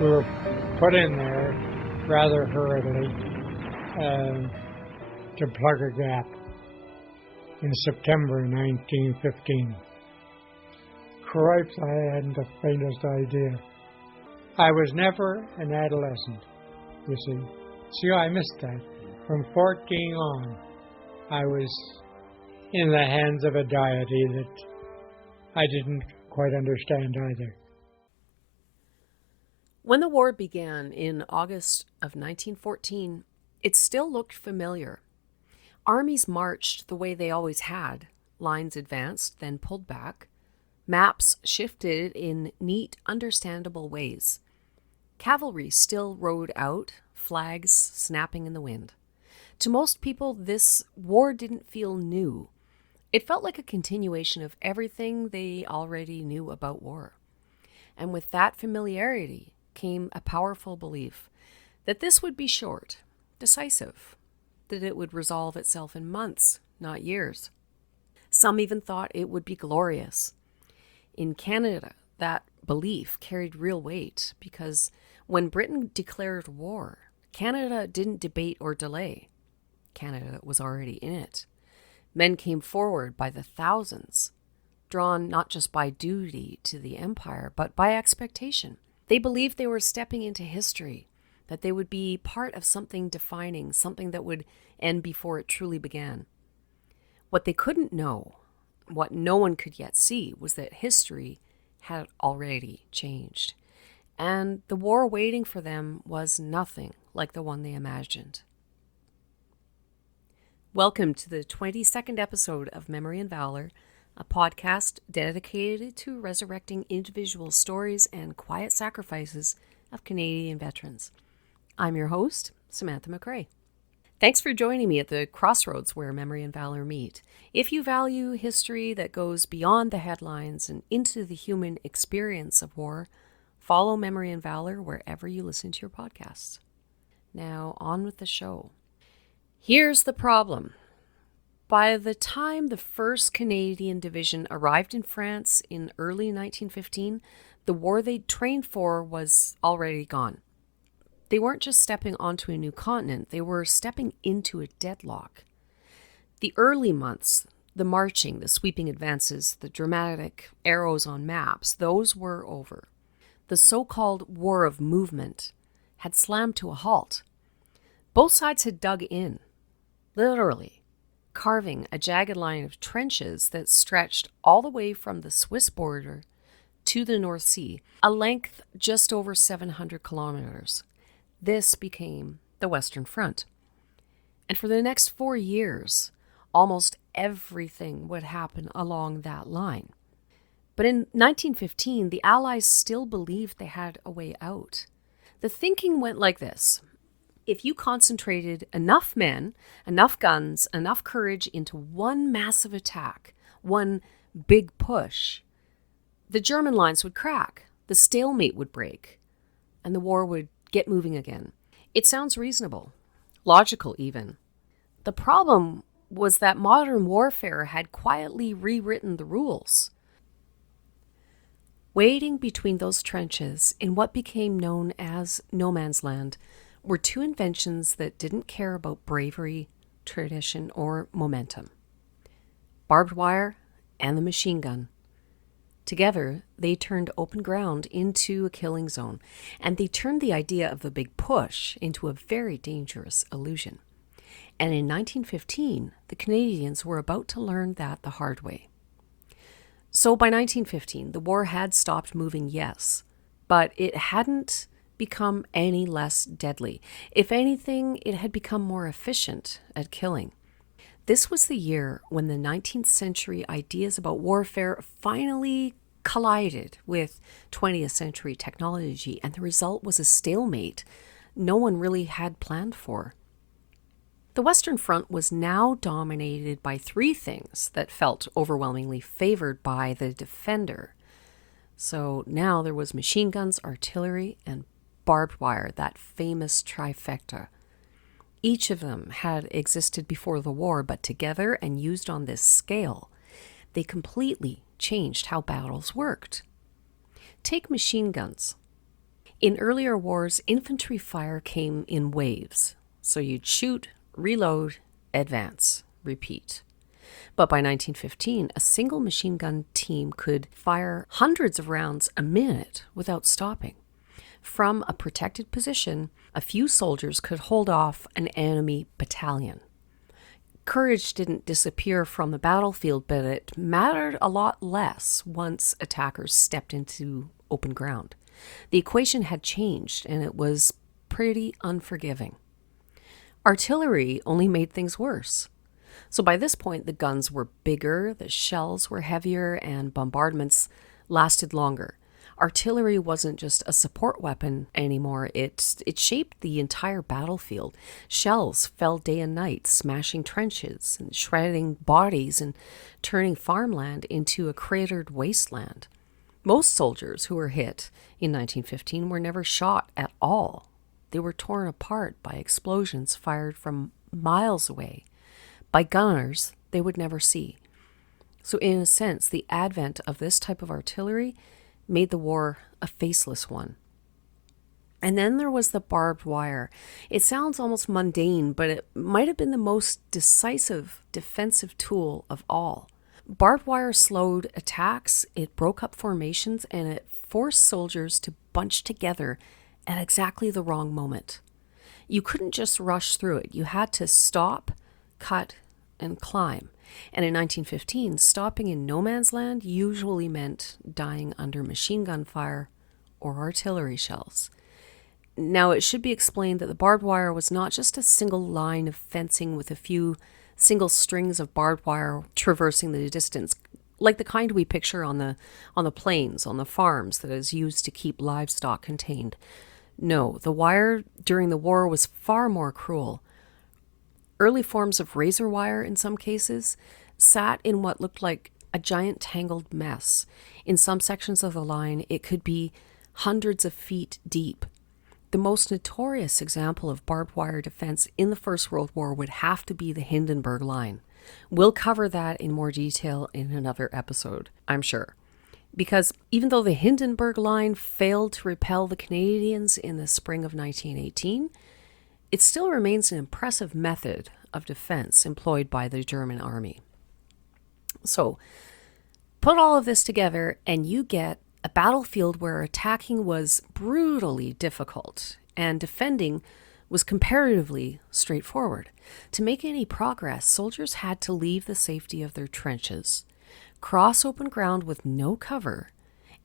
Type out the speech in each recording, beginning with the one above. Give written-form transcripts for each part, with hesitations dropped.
We were put in there rather hurriedly to plug a gap in September 1915. Cripes, I hadn't the faintest idea. I was never an adolescent, you see. See, I missed that. From 14 on, I was in the hands of a deity that I didn't quite understand either. When the war began in August of 1914, it still looked familiar. Armies marched the way they always had. Lines advanced, then pulled back. Maps shifted in neat, understandable ways. Cavalry still rode out, flags snapping in the wind. To most people, this war didn't feel new. It felt like a continuation of everything they already knew about war. And with that familiarity came a powerful belief that this would be short, decisive, that it would resolve itself in months, not years. Some even thought it would be glorious. In Canada, that belief carried real weight because when Britain declared war, Canada didn't debate or delay. Canada was already in it. Men came forward by the thousands, drawn not just by duty to the empire, but by expectation. They believed they were stepping into history, that they would be part of something defining, something that would end before it truly began. What they couldn't know, what no one could yet see, was that history had already changed. And the war waiting for them was nothing like the one they imagined. Welcome to the 22nd episode of Memory and Valor, a podcast dedicated to resurrecting individual stories and quiet sacrifices of Canadian veterans. I'm your host, Samantha McRae. Thanks for joining me at the crossroads where memory and valor meet. If you value history that goes beyond the headlines and into the human experience of war, follow Memory and Valor wherever you listen to your podcasts. Now, on with the show. Here's the problem. By the time the 1st Canadian Division arrived in France in early 1915, the war they'd trained for was already gone. They weren't just stepping onto a new continent, they were stepping into a deadlock. The early months, the marching, the sweeping advances, the dramatic arrows on maps, those were over. The so-called war of movement had slammed to a halt. Both sides had dug in, literally, carving a jagged line of trenches that stretched all the way from the Swiss border to the North Sea, a length just over 700 kilometers. This became the Western Front. And for the next 4 years, almost everything would happen along that line. But in 1915, the Allies still believed they had a way out. The thinking went like this. If you concentrated enough men, enough guns, enough courage into one massive attack, one big push, the German lines would crack, the stalemate would break, and the war would get moving again. It sounds reasonable, logical even. The problem was that modern warfare had quietly rewritten the rules. Waiting between those trenches in what became known as no man's land were two inventions that didn't care about bravery, tradition, or momentum. Barbed wire and the machine gun. Together, they turned open ground into a killing zone, and they turned the idea of the big push into a very dangerous illusion. And in 1915, the Canadians were about to learn that the hard way. So by 1915, the war had stopped moving, yes, but it hadn't become any less deadly. If anything, it had become more efficient at killing. This was the year when the 19th century ideas about warfare finally collided with 20th century technology, and the result was a stalemate no one really had planned for. The Western Front was now dominated by three things that felt overwhelmingly favored by the defender. So now there was machine guns, artillery, and barbed wire, that famous trifecta. Each of them had existed before the war, but together and used on this scale, they completely changed how battles worked. Take machine guns. In earlier wars, infantry fire came in waves. So you'd shoot, reload, advance, repeat. But by 1915, a single machine gun team could fire hundreds of rounds a minute without stopping. From a protected position, a few soldiers could hold off an enemy battalion. Courage didn't disappear from the battlefield, but it mattered a lot less once attackers stepped into open ground. The equation had changed, and it was pretty unforgiving. Artillery only made things worse. So by this point, the guns were bigger, the shells were heavier, and bombardments lasted longer. Artillery wasn't just a support weapon anymore. It shaped the entire battlefield. Shells fell day and night, smashing trenches and shredding bodies and turning farmland into a cratered wasteland. Most soldiers who were hit in 1915 were never shot at all. They were torn apart by explosions fired from miles away, by gunners they would never see. So in a sense, the advent of this type of artillery made the war a faceless one. And then there was the barbed wire. It sounds almost mundane, but it might have been the most decisive defensive tool of all. Barbed wire slowed attacks, it broke up formations, and it forced soldiers to bunch together at exactly the wrong moment. You couldn't just rush through it. You had to stop, cut, and climb. And in 1915, stopping in no man's land usually meant dying under machine gun fire or artillery shells. Now, it should be explained that the barbed wire was not just a single line of fencing with a few single strings of barbed wire traversing the distance, like the kind we picture on the plains, on the farms, that is used to keep livestock contained. No, the wire during the war was far more cruel. Early forms of razor wire, in some cases, sat in what looked like a giant tangled mess. In some sections of the line, it could be hundreds of feet deep. The most notorious example of barbed wire defense in the First World War would have to be the Hindenburg Line. We'll cover that in more detail in another episode, I'm sure. Because even though the Hindenburg Line failed to repel the Canadians in the spring of 1918, it still remains an impressive method of defense employed by the German army. So, put all of this together and you get a battlefield where attacking was brutally difficult and defending was comparatively straightforward. To make any progress, soldiers had to leave the safety of their trenches, cross open ground with no cover,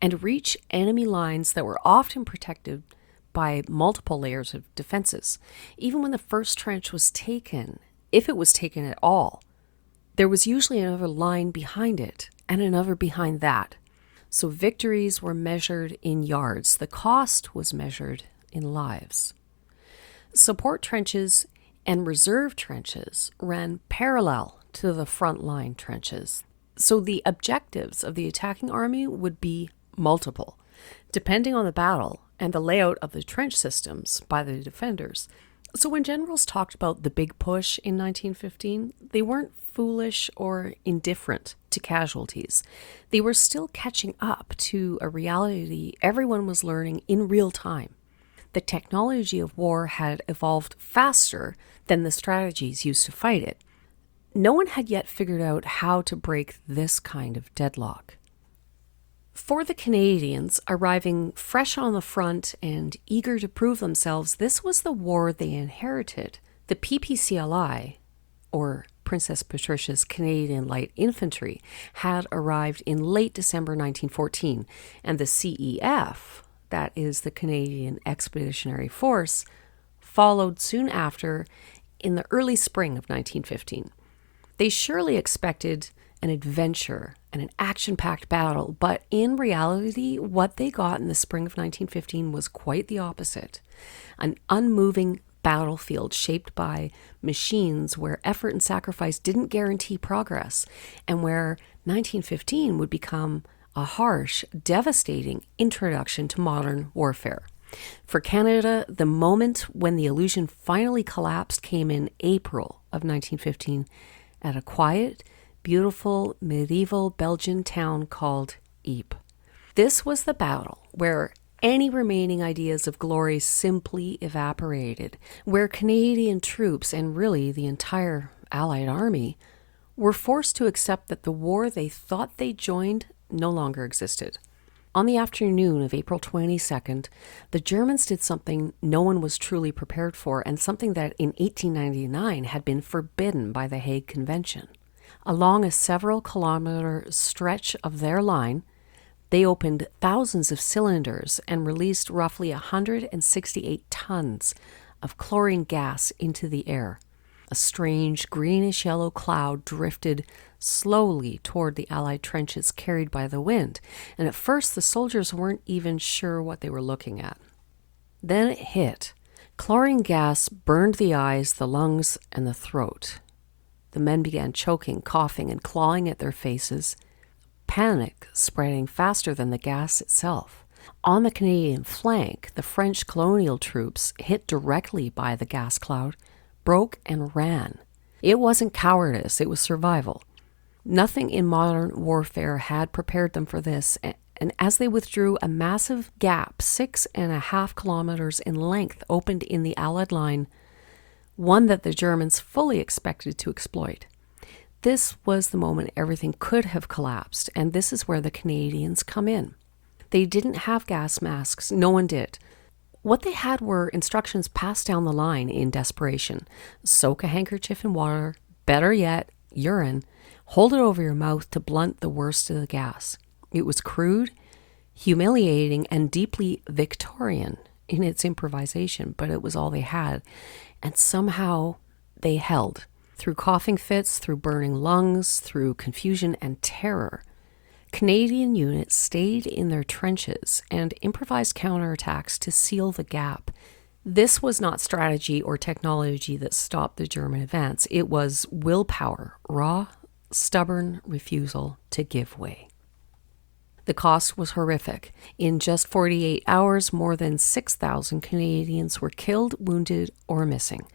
and reach enemy lines that were often protected by multiple layers of defenses. Even when the first trench was taken, if it was taken at all, there was usually another line behind it and another behind that. So victories were measured in yards. The cost was measured in lives. Support trenches and reserve trenches ran parallel to the front line trenches. So the objectives of the attacking army would be multiple, depending on the battle and the layout of the trench systems by the defenders. So when generals talked about the big push in 1915, they weren't foolish or indifferent to casualties. They were still catching up to a reality everyone was learning in real time. The technology of war had evolved faster than the strategies used to fight it. No one had yet figured out how to break this kind of deadlock. For the Canadians, arriving fresh on the front and eager to prove themselves, this was the war they inherited. The PPCLI, or Princess Patricia's Canadian Light Infantry, had arrived in late December 1914, and the CEF, that is the Canadian Expeditionary Force, followed soon after in the early spring of 1915. They surely expected an adventure and an action-packed battle, but in reality, what they got in the spring of 1915 was quite the opposite. An unmoving battlefield shaped by machines where effort and sacrifice didn't guarantee progress, and where 1915 would become a harsh, devastating introduction to modern warfare. For Canada, the moment when the illusion finally collapsed came in April of 1915 at a quiet, beautiful medieval Belgian town called Ypres. This was the battle where Any remaining ideas of glory simply evaporated, where Canadian troops, and really the entire Allied army, were forced to accept that the war they thought they joined no longer existed. On the afternoon of April 22nd, the Germans did something no one was truly prepared for, and something that in 1899 had been forbidden by the Hague Convention. Along a several kilometer stretch of their line, they opened thousands of cylinders and released roughly 168 tons of chlorine gas into the air. A strange greenish-yellow cloud drifted slowly toward the Allied trenches carried by the wind, and at first the soldiers weren't even sure what they were looking at. Then it hit. Chlorine gas burned the eyes, the lungs, and the throat. The men began choking, coughing, and clawing at their faces, panic spreading faster than the gas itself. On the Canadian flank, the French colonial troops, hit directly by the gas cloud, broke and ran. It wasn't cowardice, it was survival. Nothing in modern warfare had prepared them for this, and as they withdrew, a massive gap 6.5 kilometers in length opened in the Allied line, one that the Germans fully expected to exploit. This was the moment everything could have collapsed, and this is where the Canadians come in. They didn't have gas masks, no one did. What they had were instructions passed down the line in desperation. Soak a handkerchief in water, better yet, urine. Hold it over your mouth to blunt the worst of the gas. It was crude, humiliating, and deeply Victorian in its improvisation, but it was all they had. And somehow they held. Through coughing fits, through burning lungs, through confusion and terror. Canadian units stayed in their trenches and improvised counterattacks to seal the gap. This was not strategy or technology that stopped the German advance. It was willpower, raw, stubborn refusal to give way. The cost was horrific. In just 48 hours, more than 6,000 Canadians were killed, wounded, or missing.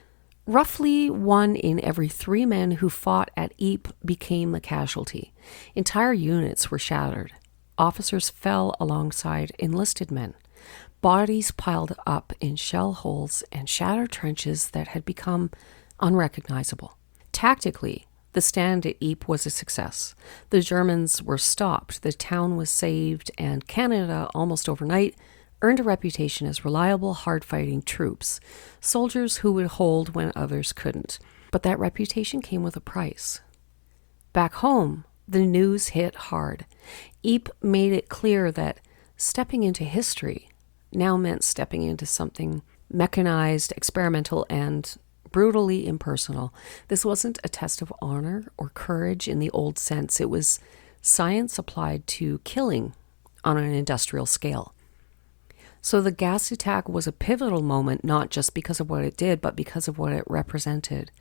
Roughly 1 in every 3 men who fought at Ypres became a casualty. Entire units were shattered. Officers fell alongside enlisted men. Bodies piled up in shell holes and shattered trenches that had become unrecognizable. Tactically, the stand at Ypres was a success. The Germans were stopped, the town was saved, and Canada, almost overnight, earned a reputation as reliable, hard-fighting troops, soldiers who would hold when others couldn't. But that reputation came with a price. Back home, the news hit hard. Ypres made it clear that stepping into history now meant stepping into something mechanized, experimental, and brutally impersonal. This wasn't a test of honor or courage in the old sense. It was science applied to killing on an industrial scale. So the gas attack was a pivotal moment, not just because of what it did, but because of what it represented.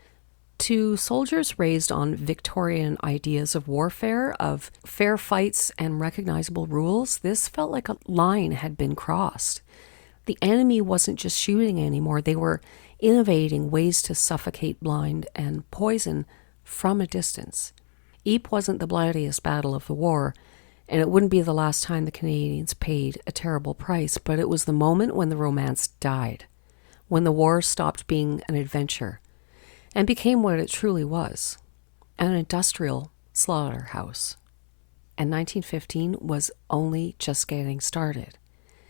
To soldiers raised on Victorian ideas of warfare, of fair fights and recognizable rules, this felt like a line had been crossed. The enemy wasn't just shooting anymore, they were innovating ways to suffocate, blind, and poison from a distance. Ypres wasn't the bloodiest battle of the war, and it wouldn't be the last time the Canadians paid a terrible price, but it was the moment when the romance died, when the war stopped being an adventure and became what it truly was, an industrial slaughterhouse. And 1915 was only just getting started.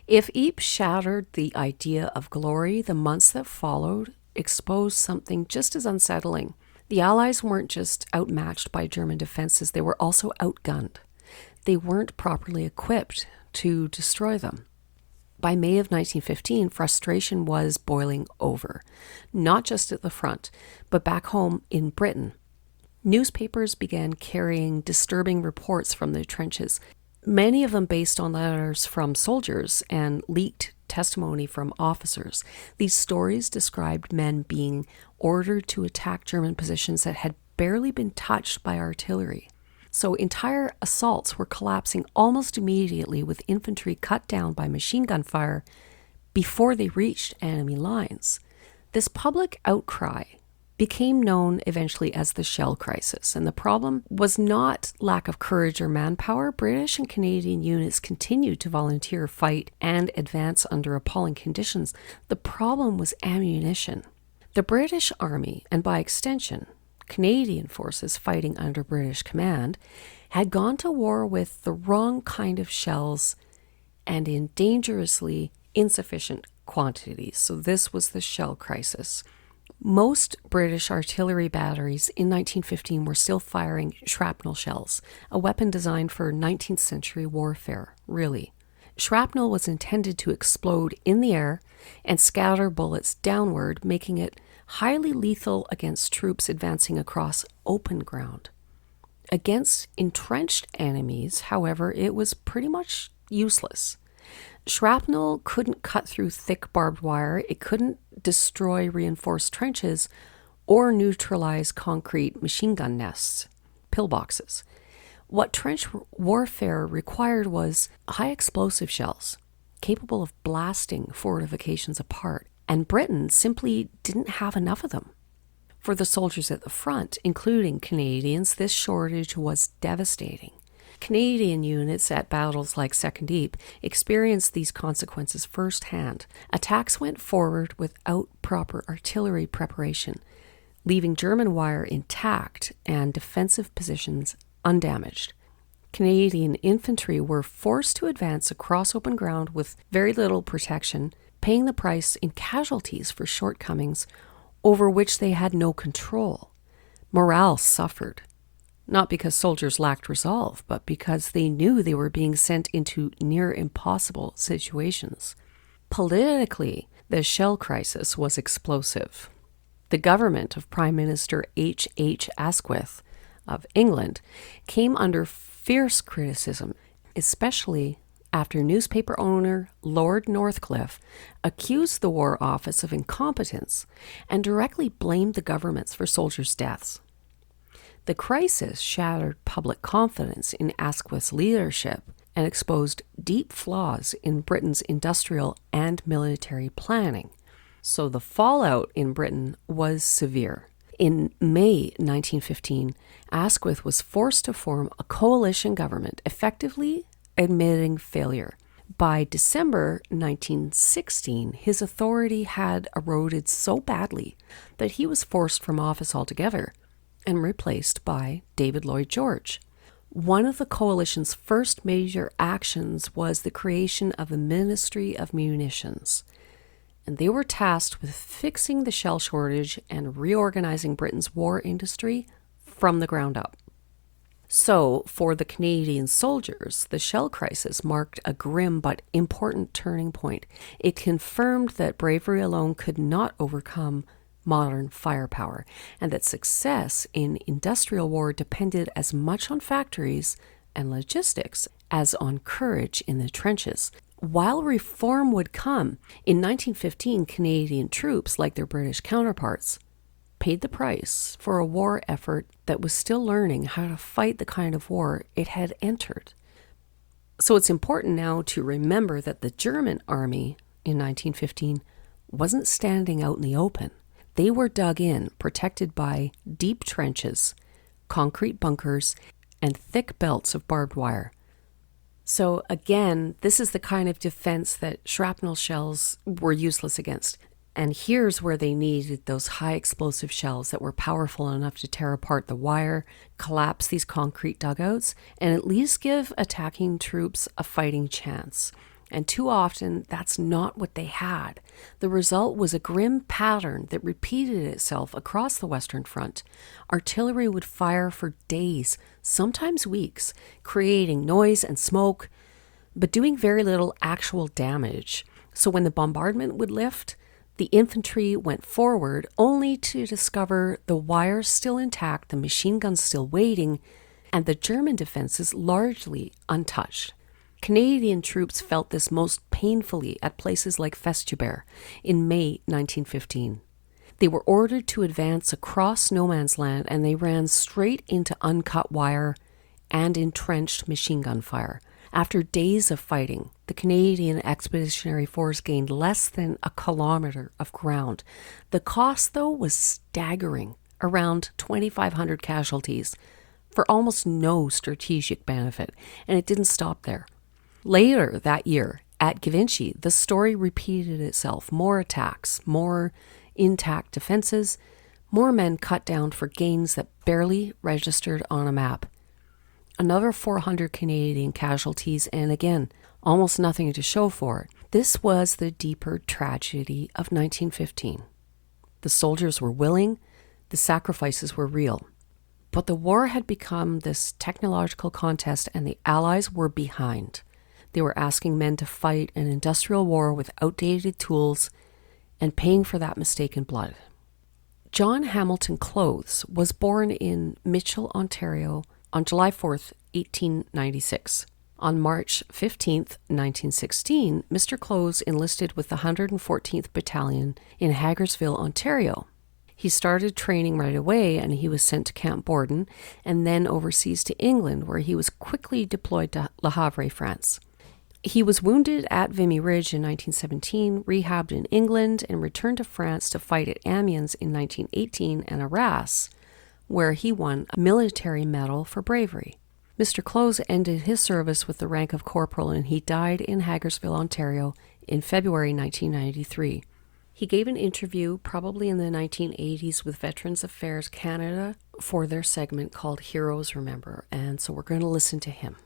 If Ypres shattered the idea of glory, the months that followed exposed something just as unsettling. The Allies weren't just outmatched by German defenses, they were also outgunned. They weren't properly equipped to destroy them. By May of 1915, frustration was boiling over, not just at the front, but back home in Britain. Newspapers began carrying disturbing reports from the trenches, many of them based on letters from soldiers and leaked testimony from officers. These stories described men being ordered to attack German positions that had barely been touched by artillery. So entire assaults were collapsing almost immediately, with infantry cut down by machine gun fire before they reached enemy lines. This public outcry became known eventually as the shell crisis. And the problem was not lack of courage or manpower. British and Canadian units continued to volunteer, fight, and advance under appalling conditions. The problem was ammunition. The British Army, and by extension, Canadian forces fighting under British command, had gone to war with the wrong kind of shells and in dangerously insufficient quantities. So this was the shell crisis. Most British artillery batteries in 1915 were still firing shrapnel shells, a weapon designed for 19th century warfare, really. Shrapnel was intended to explode in the air and scatter bullets downward, making it highly lethal against troops advancing across open ground. Against entrenched enemies, however, it was pretty much useless. Shrapnel couldn't cut through thick barbed wire, it couldn't destroy reinforced trenches, or neutralize concrete machine gun nests, pillboxes. What trench warfare required was high explosive shells, capable of blasting fortifications apart, and Britain simply didn't have enough of them. For the soldiers at the front, including Canadians, this shortage was devastating. Canadian units at battles like Second Ypres experienced these consequences firsthand. Attacks went forward without proper artillery preparation, leaving German wire intact and defensive positions undamaged. Canadian infantry were forced to advance across open ground with very little protection, paying the price in casualties for shortcomings over which they had no control. Morale suffered. Not because soldiers lacked resolve, but because they knew they were being sent into near impossible situations. Politically, the shell crisis was explosive. The government of Prime Minister H.H. Asquith of England came under fierce criticism, especially after newspaper owner Lord Northcliffe accused the War Office of incompetence and directly blamed the governments for soldiers' deaths. The crisis shattered public confidence in Asquith's leadership and exposed deep flaws in Britain's industrial and military planning. So the fallout in Britain was severe. In May 1915, Asquith was forced to form a coalition government, effectively admitting failure. By December 1916, his authority had eroded so badly that he was forced from office altogether and replaced by David Lloyd George. One of the coalition's first major actions was the creation of the Ministry of Munitions, and they were tasked with fixing the shell shortage and reorganizing Britain's war industry from the ground up. So, for the Canadian soldiers, the shell crisis marked a grim but important turning point. It confirmed that bravery alone could not overcome modern firepower, and that success in industrial war depended as much on factories and logistics as on courage in the trenches. While reform would come, in 1915 Canadian troops, like their British counterparts, paid the price for a war effort that was still learning how to fight the kind of war it had entered. So it's important now to remember that the German army in 1915 wasn't standing out in the open. They were dug in, protected by deep trenches, concrete bunkers, and thick belts of barbed wire. So again, this is the kind of defense that shrapnel shells were useless against. And here's where they needed those high explosive shells that were powerful enough to tear apart the wire, collapse these concrete dugouts, and at least give attacking troops a fighting chance. And too often, that's not what they had. The result was a grim pattern that repeated itself across the Western Front. Artillery would fire for days, sometimes weeks, creating noise and smoke, but doing very little actual damage. So when the bombardment would lift, the infantry went forward only to discover the wires still intact, the machine guns still waiting, and the German defenses largely untouched. Canadian troops felt this most painfully at places like Festubert in May 1915. They were ordered to advance across no man's land, and they ran straight into uncut wire and entrenched machine gun fire. After days of fighting, the Canadian Expeditionary Force gained less than a kilometer of ground. The cost, though, was staggering, around 2,500 casualties, for almost no strategic benefit, and it didn't stop there. Later that year, at Givenchy, the story repeated itself. More attacks, more intact defenses, more men cut down for gains that barely registered on a map. Another 400 Canadian casualties, and again, almost nothing to show for it. This was the deeper tragedy of 1915. The soldiers were willing, the sacrifices were real. But the war had become this technological contest, and the Allies were behind. They were asking men to fight an industrial war with outdated tools and paying for that mistake in blood. John Hamilton Clothes was born in Mitchell, Ontario on July 4th, 1896. On March 15th, 1916, Mr. Clothes enlisted with the 114th Battalion in Hagersville, Ontario. He started training right away, and he was sent to Camp Borden and then overseas to England, where he was quickly deployed to Le Havre, France. He was wounded at Vimy Ridge in 1917, rehabbed in England, and returned to France to fight at Amiens in 1918 and Arras, where he won a military medal for bravery. Mr. Clothes ended his service with the rank of corporal, and he died in Hagersville, Ontario in February 1993. He gave an interview, probably in the 1980s, with Veterans Affairs Canada for their segment called Heroes Remember, and so we're going to listen to him.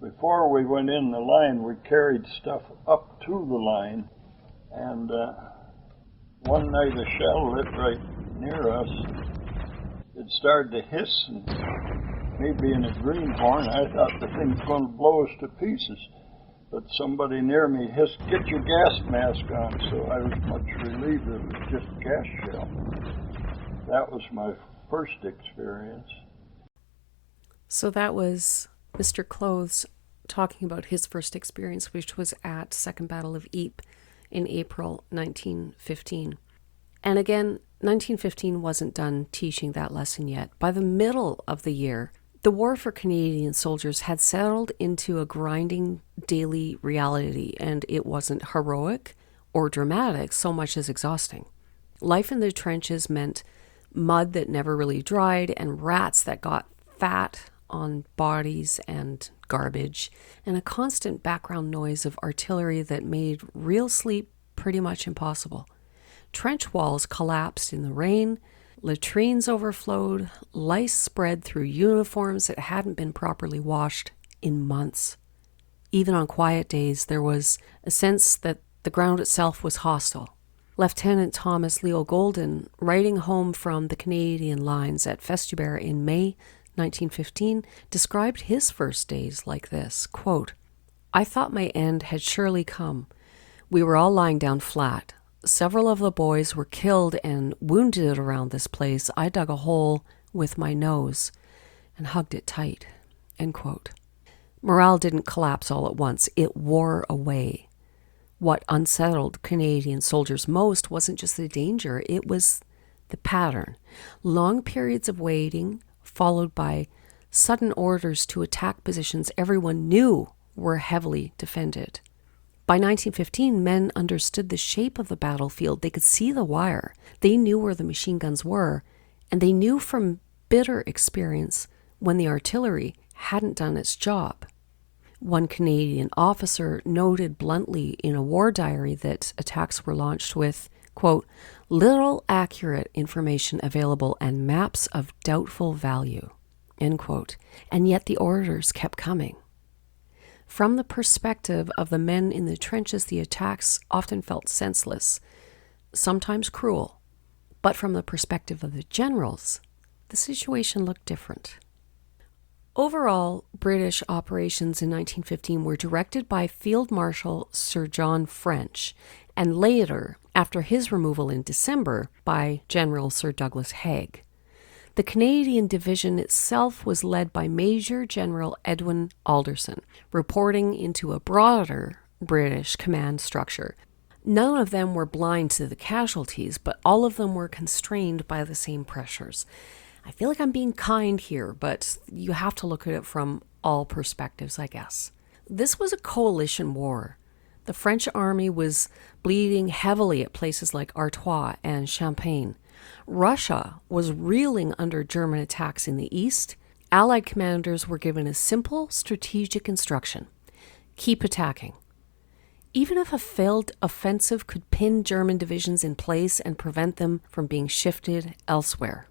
Before we went in the line, we carried stuff up to the line, and one night a shell lit right near us. It started to hiss, and me being a greenhorn, I thought the thing's going to blow us to pieces. But somebody near me hissed, "Get your gas mask on," so I was much relieved that it was just a gas shell. That was my first experience. So that was Mr. Clothes talking about his first experience, which was at Second Battle of Ypres in April 1915. And again, 1915 wasn't done teaching that lesson yet. By the middle of the year, the war for Canadian soldiers had settled into a grinding daily reality, and it wasn't heroic or dramatic so much as exhausting. Life in the trenches meant mud that never really dried and rats that got fat on bodies and garbage, and a constant background noise of artillery that made real sleep pretty much impossible. Trench walls collapsed in the rain, latrines overflowed, lice spread through uniforms that hadn't been properly washed in months. Even on quiet days, there was a sense that the ground itself was hostile. Lieutenant Thomas Leo Golden, writing home from the Canadian lines at Festubert in May 1915, described his first days like this, quote, "I thought my end had surely come. We were all lying down flat. Several of the boys were killed and wounded around this place. I dug a hole with my nose and hugged it tight," end quote. Morale didn't collapse all at once. It wore away. What unsettled Canadian soldiers most wasn't just the danger, it was the pattern. Long periods of waiting, followed by sudden orders to attack positions everyone knew were heavily defended. By 1915, men understood the shape of the battlefield. They could see the wire. They knew where the machine guns were, and they knew from bitter experience when the artillery hadn't done its job. One Canadian officer noted bluntly in a war diary that attacks were launched with, quote, "little accurate information available and maps of doubtful value," end quote. And yet the orders kept coming. From the perspective of the men in the trenches, the attacks often felt senseless, sometimes cruel. But from the perspective of the generals, the situation looked different. Overall, British operations in 1915 were directed by Field Marshal Sir John French, and later, after his removal in December, by General Sir Douglas Haig. The Canadian division itself was led by Major General Edwin Alderson, reporting into a broader British command structure. None of them were blind to the casualties, but all of them were constrained by the same pressures. I feel like I'm being kind here, but you have to look at it from all perspectives, I guess. this was a coalition war. The French army was bleeding heavily at places like Artois and Champagne. Russia was reeling under German attacks in the east. Allied commanders were given a simple strategic instruction: keep attacking. Even if a failed offensive could pin German divisions in place and prevent them from being shifted elsewhere.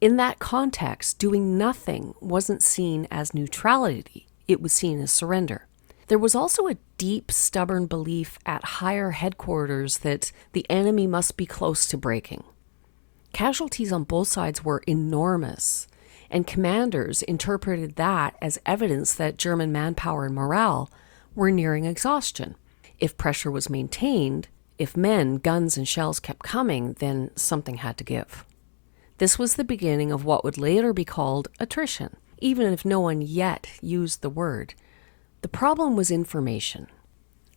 In that context, doing nothing wasn't seen as neutrality, it was seen as surrender. There was also a deep, stubborn belief at higher headquarters that the enemy must be close to breaking. Casualties on both sides were enormous, and commanders interpreted that as evidence that German manpower and morale were nearing exhaustion. If pressure was maintained, if men, guns, and shells kept coming, then something had to give. This was the beginning of what would later be called attrition, even if no one yet used the word. The problem was information.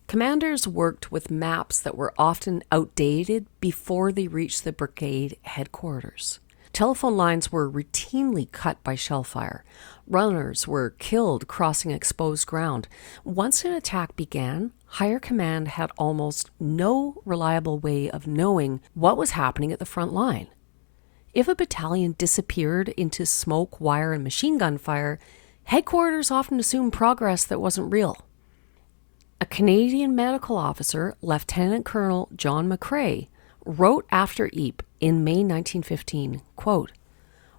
Commanders worked with maps that were often outdated before they reached the brigade headquarters. Telephone lines were routinely cut by shellfire. Runners were killed crossing exposed ground. Once an attack began, higher command had almost no reliable way of knowing what was happening at the front line. If a battalion disappeared into smoke, wire, and machine gun fire, headquarters often assumed progress that wasn't real. A Canadian medical officer, Lieutenant Colonel John McCrae, wrote after Ypres in May 1915, quote,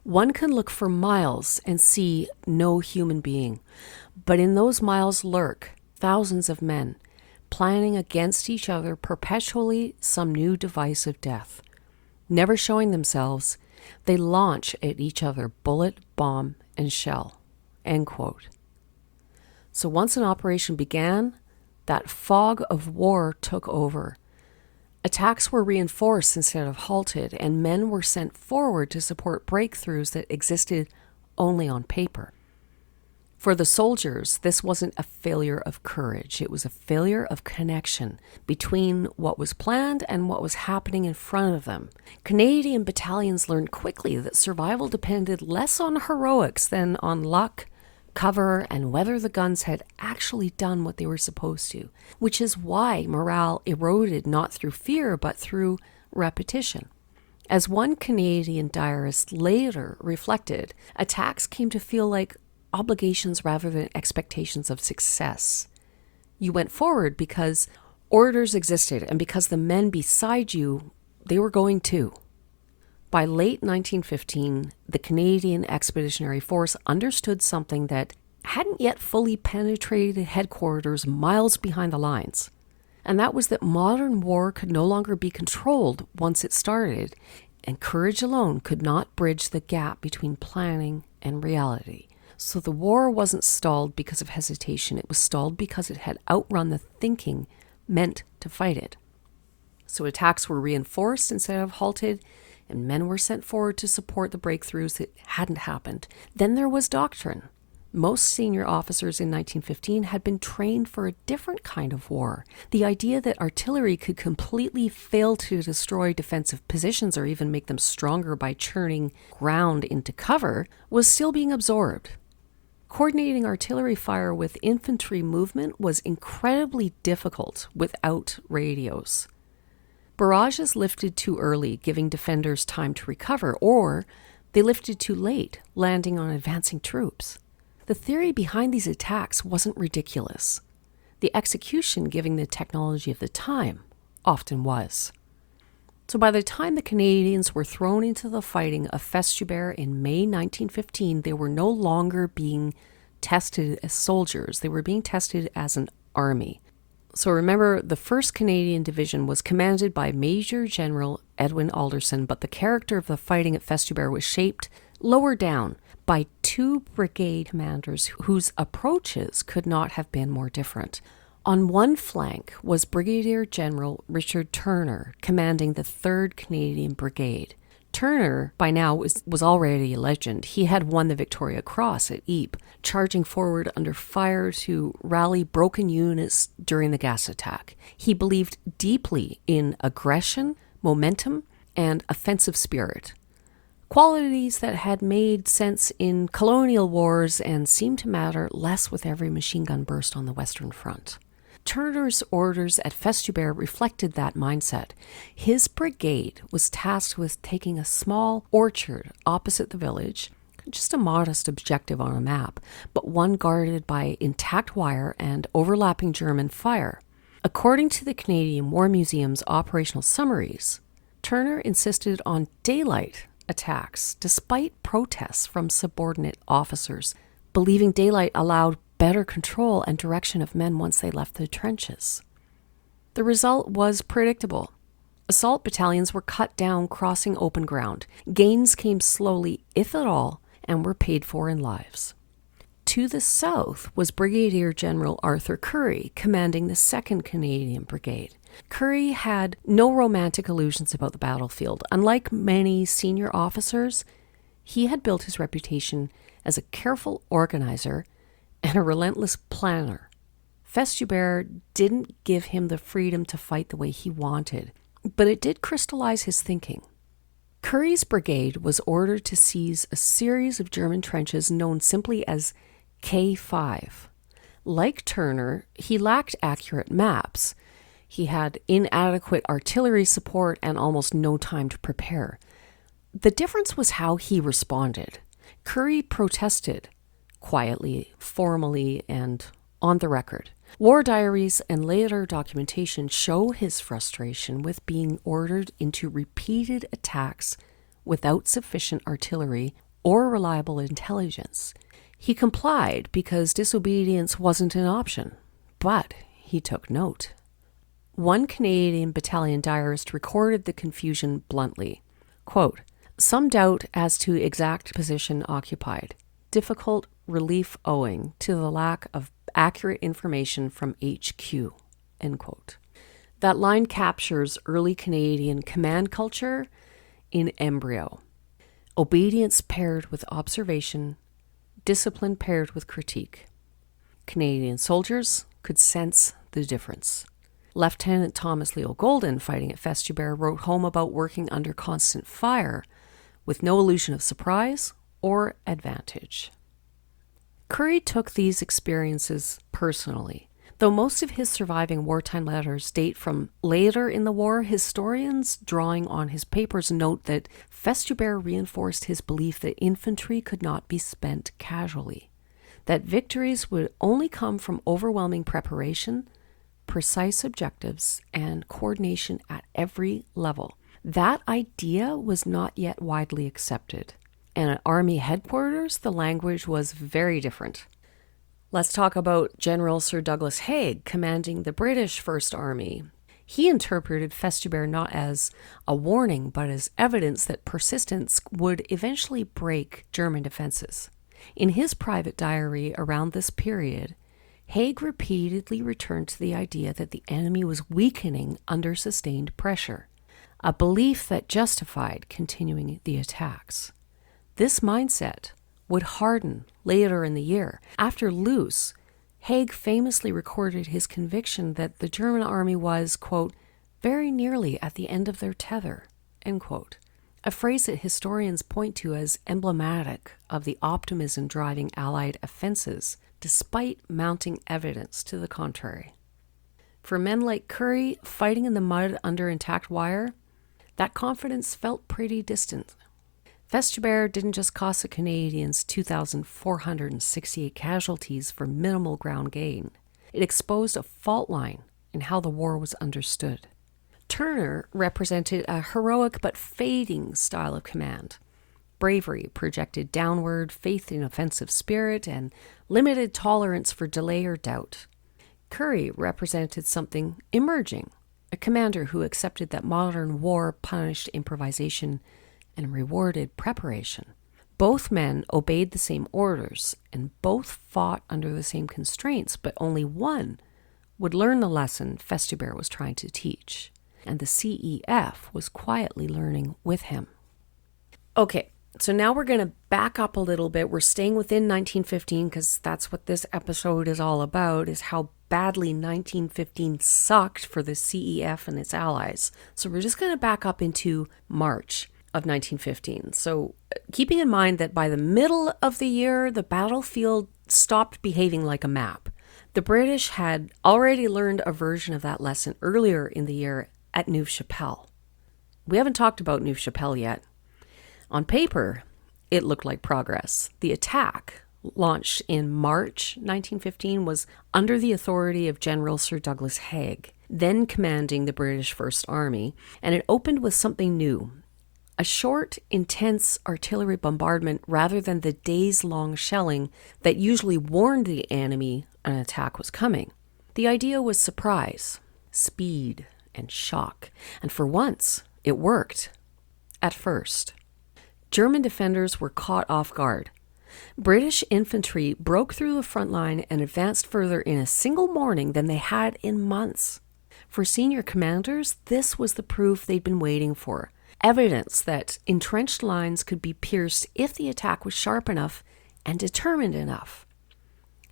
"One can look for miles and see no human being, but in those miles lurk thousands of men, planning against each other perpetually some new device of death. Never showing themselves, they launch at each other bullet, bomb, and shell." End quote. So once an operation began, that fog of war took over. Attacks were reinforced instead of halted, and men were sent forward to support breakthroughs that existed only on paper. For the soldiers, this wasn't a failure of courage. It was a failure of connection between what was planned and what was happening in front of them. Canadian battalions learned quickly that survival depended less on heroics than on luck, cover, and whether the guns had actually done what they were supposed to, which is why morale eroded not through fear but through repetition. As one Canadian diarist later reflected, attacks came to feel like obligations rather than expectations of success. You went forward because orders existed and because the men beside you, they were going too. By late 1915, the Canadian Expeditionary Force understood something that hadn't yet fully penetrated headquarters miles behind the lines. And that was that modern war could no longer be controlled once it started, and courage alone could not bridge the gap between planning and reality. So the war wasn't stalled because of hesitation. It was stalled because it had outrun the thinking meant to fight it. So attacks were reinforced instead of halted, and men were sent forward to support the breakthroughs that hadn't happened. Then there was doctrine. Most senior officers in 1915 had been trained for a different kind of war. The idea that artillery could completely fail to destroy defensive positions or even make them stronger by churning ground into cover was still being absorbed. Coordinating artillery fire with infantry movement was incredibly difficult without radios. Barrages lifted too early, giving defenders time to recover, or they lifted too late, landing on advancing troops. The theory behind these attacks wasn't ridiculous. The execution, given the technology of the time, often was. So by the time the Canadians were thrown into the fighting of Festubert in May 1915, they were no longer being tested as soldiers. They were being tested as an army. So remember, the 1st Canadian Division was commanded by Major General Edwin Alderson, but the character of the fighting at Festubert was shaped lower down by 2 brigade commanders whose approaches could not have been more different. On one flank was Brigadier General Richard Turner, commanding the 3rd Canadian Brigade. Turner, by now, was already a legend. He had won the Victoria Cross at Ypres, charging forward under fire to rally broken units during the gas attack. He believed deeply in aggression, momentum, and offensive spirit. qualities that had made sense in colonial wars and seemed to matter less with every machine gun burst on the Western Front. Turner's orders at Festubert reflected that mindset. His brigade was tasked with taking a small orchard opposite the village, just a modest objective on a map, but one guarded by intact wire and overlapping German fire. According to the Canadian War Museum's operational summaries, Turner insisted on daylight attacks despite protests from subordinate officers, believing daylight allowed better control and direction of men once they left the trenches. The result was predictable. Assault battalions were cut down crossing open ground. Gains came slowly, if at all, and were paid for in lives. To the south was Brigadier General Arthur Currie, commanding the 2nd Canadian Brigade. Currie had no romantic illusions about the battlefield. Unlike many senior officers, he had built his reputation as a careful organizer and a relentless planner. Festubert didn't give him the freedom to fight the way he wanted, but it did crystallize his thinking. Currie's brigade was ordered to seize a series of German trenches known simply as K5. Like Turner, he lacked accurate maps. He had inadequate artillery support and almost no time to prepare. The difference was how he responded. Currie protested, quietly, formally, and on the record. War diaries and later documentation show his frustration with being ordered into repeated attacks without sufficient artillery or reliable intelligence. He complied because disobedience wasn't an option, but he took note. One Canadian battalion diarist recorded the confusion bluntly. Quote, "Some doubt as to exact position occupied. Difficult relief owing to the lack of accurate information from HQ." End quote. That line captures early Canadian command culture in embryo. Obedience paired with observation, discipline paired with critique. Canadian soldiers could sense the difference. Lieutenant Thomas Leo Golden, fighting at Festubert, wrote home about working under constant fire with no illusion of surprise or advantage. Currie took these experiences personally. Though most of his surviving wartime letters date from later in the war, historians drawing on his papers note that Festubert reinforced his belief that infantry could not be spent casually, that victories would only come from overwhelming preparation, precise objectives, and coordination at every level. That idea was not yet widely accepted. And at Army headquarters, the language was very different. Let's talk about General Sir Douglas Haig, commanding the British First Army. He interpreted Festubert not as a warning, but as evidence that persistence would eventually break German defenses. In his private diary around this period, Haig repeatedly returned to the idea that the enemy was weakening under sustained pressure, a belief that justified continuing the attacks. This mindset would harden later in the year. After Loos, Haig famously recorded his conviction that the German army was, quote, very nearly at the end of their tether, end quote, a phrase that historians point to as emblematic of the optimism driving Allied offenses, despite mounting evidence to the contrary. For men like Currie, fighting in the mud under intact wire, that confidence felt pretty distant. Festubert didn't just cost the Canadians 2,468 casualties for minimal ground gain. It exposed a fault line in how the war was understood. Turner represented a heroic but fading style of command. Bravery projected downward, faith in offensive spirit, and limited tolerance for delay or doubt. Currie represented something emerging, a commander who accepted that modern war punished improvisation and rewarded preparation. Both men obeyed the same orders, and both fought under the same constraints, but only one would learn the lesson Festubert was trying to teach, and the CEF was quietly learning with him. Okay, so now we're going to back up a little bit. We're staying within 1915 because that's what this episode is all about, is how badly 1915 sucked for the CEF and its allies. So we're just going to back up into March of 1915. So keeping in mind that by the middle of the year, the battlefield stopped behaving like a map. The British had already learned a version of that lesson earlier in the year at Neuve Chapelle. We haven't talked about Neuve Chapelle yet. On paper, it looked like progress. The attack, launched in March 1915, was under the authority of General Sir Douglas Haig, then commanding the British First Army, and it opened with something new. A short, intense artillery bombardment rather than the days-long shelling that usually warned the enemy an attack was coming. The idea was surprise, speed, and shock, and for once, it worked. At first. German defenders were caught off guard. British infantry broke through the front line and advanced further in a single morning than they had in months. For senior commanders, this was the proof they'd been waiting for. Evidence that entrenched lines could be pierced if the attack was sharp enough and determined enough.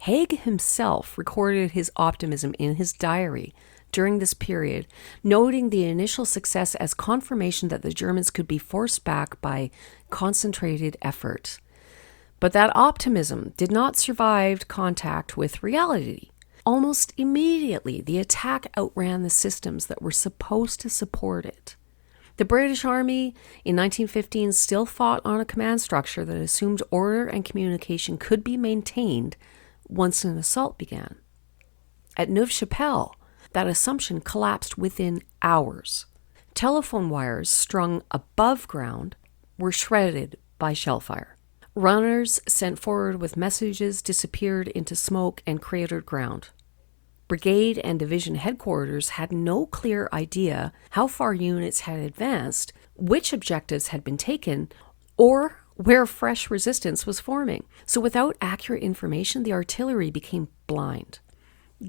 Haig himself recorded his optimism in his diary during this period, noting the initial success as confirmation that the Germans could be forced back by concentrated effort. But that optimism did not survive contact with reality. Almost immediately, the attack outran the systems that were supposed to support it. The British Army in 1915 still fought on a command structure that assumed order and communication could be maintained once an assault began. At Neuve Chapelle, that assumption collapsed within hours. Telephone wires strung above ground were shredded by shellfire. Runners sent forward with messages disappeared into smoke and cratered ground. Brigade and division headquarters had no clear idea how far units had advanced, which objectives had been taken, or where fresh resistance was forming. So without accurate information, the artillery became blind.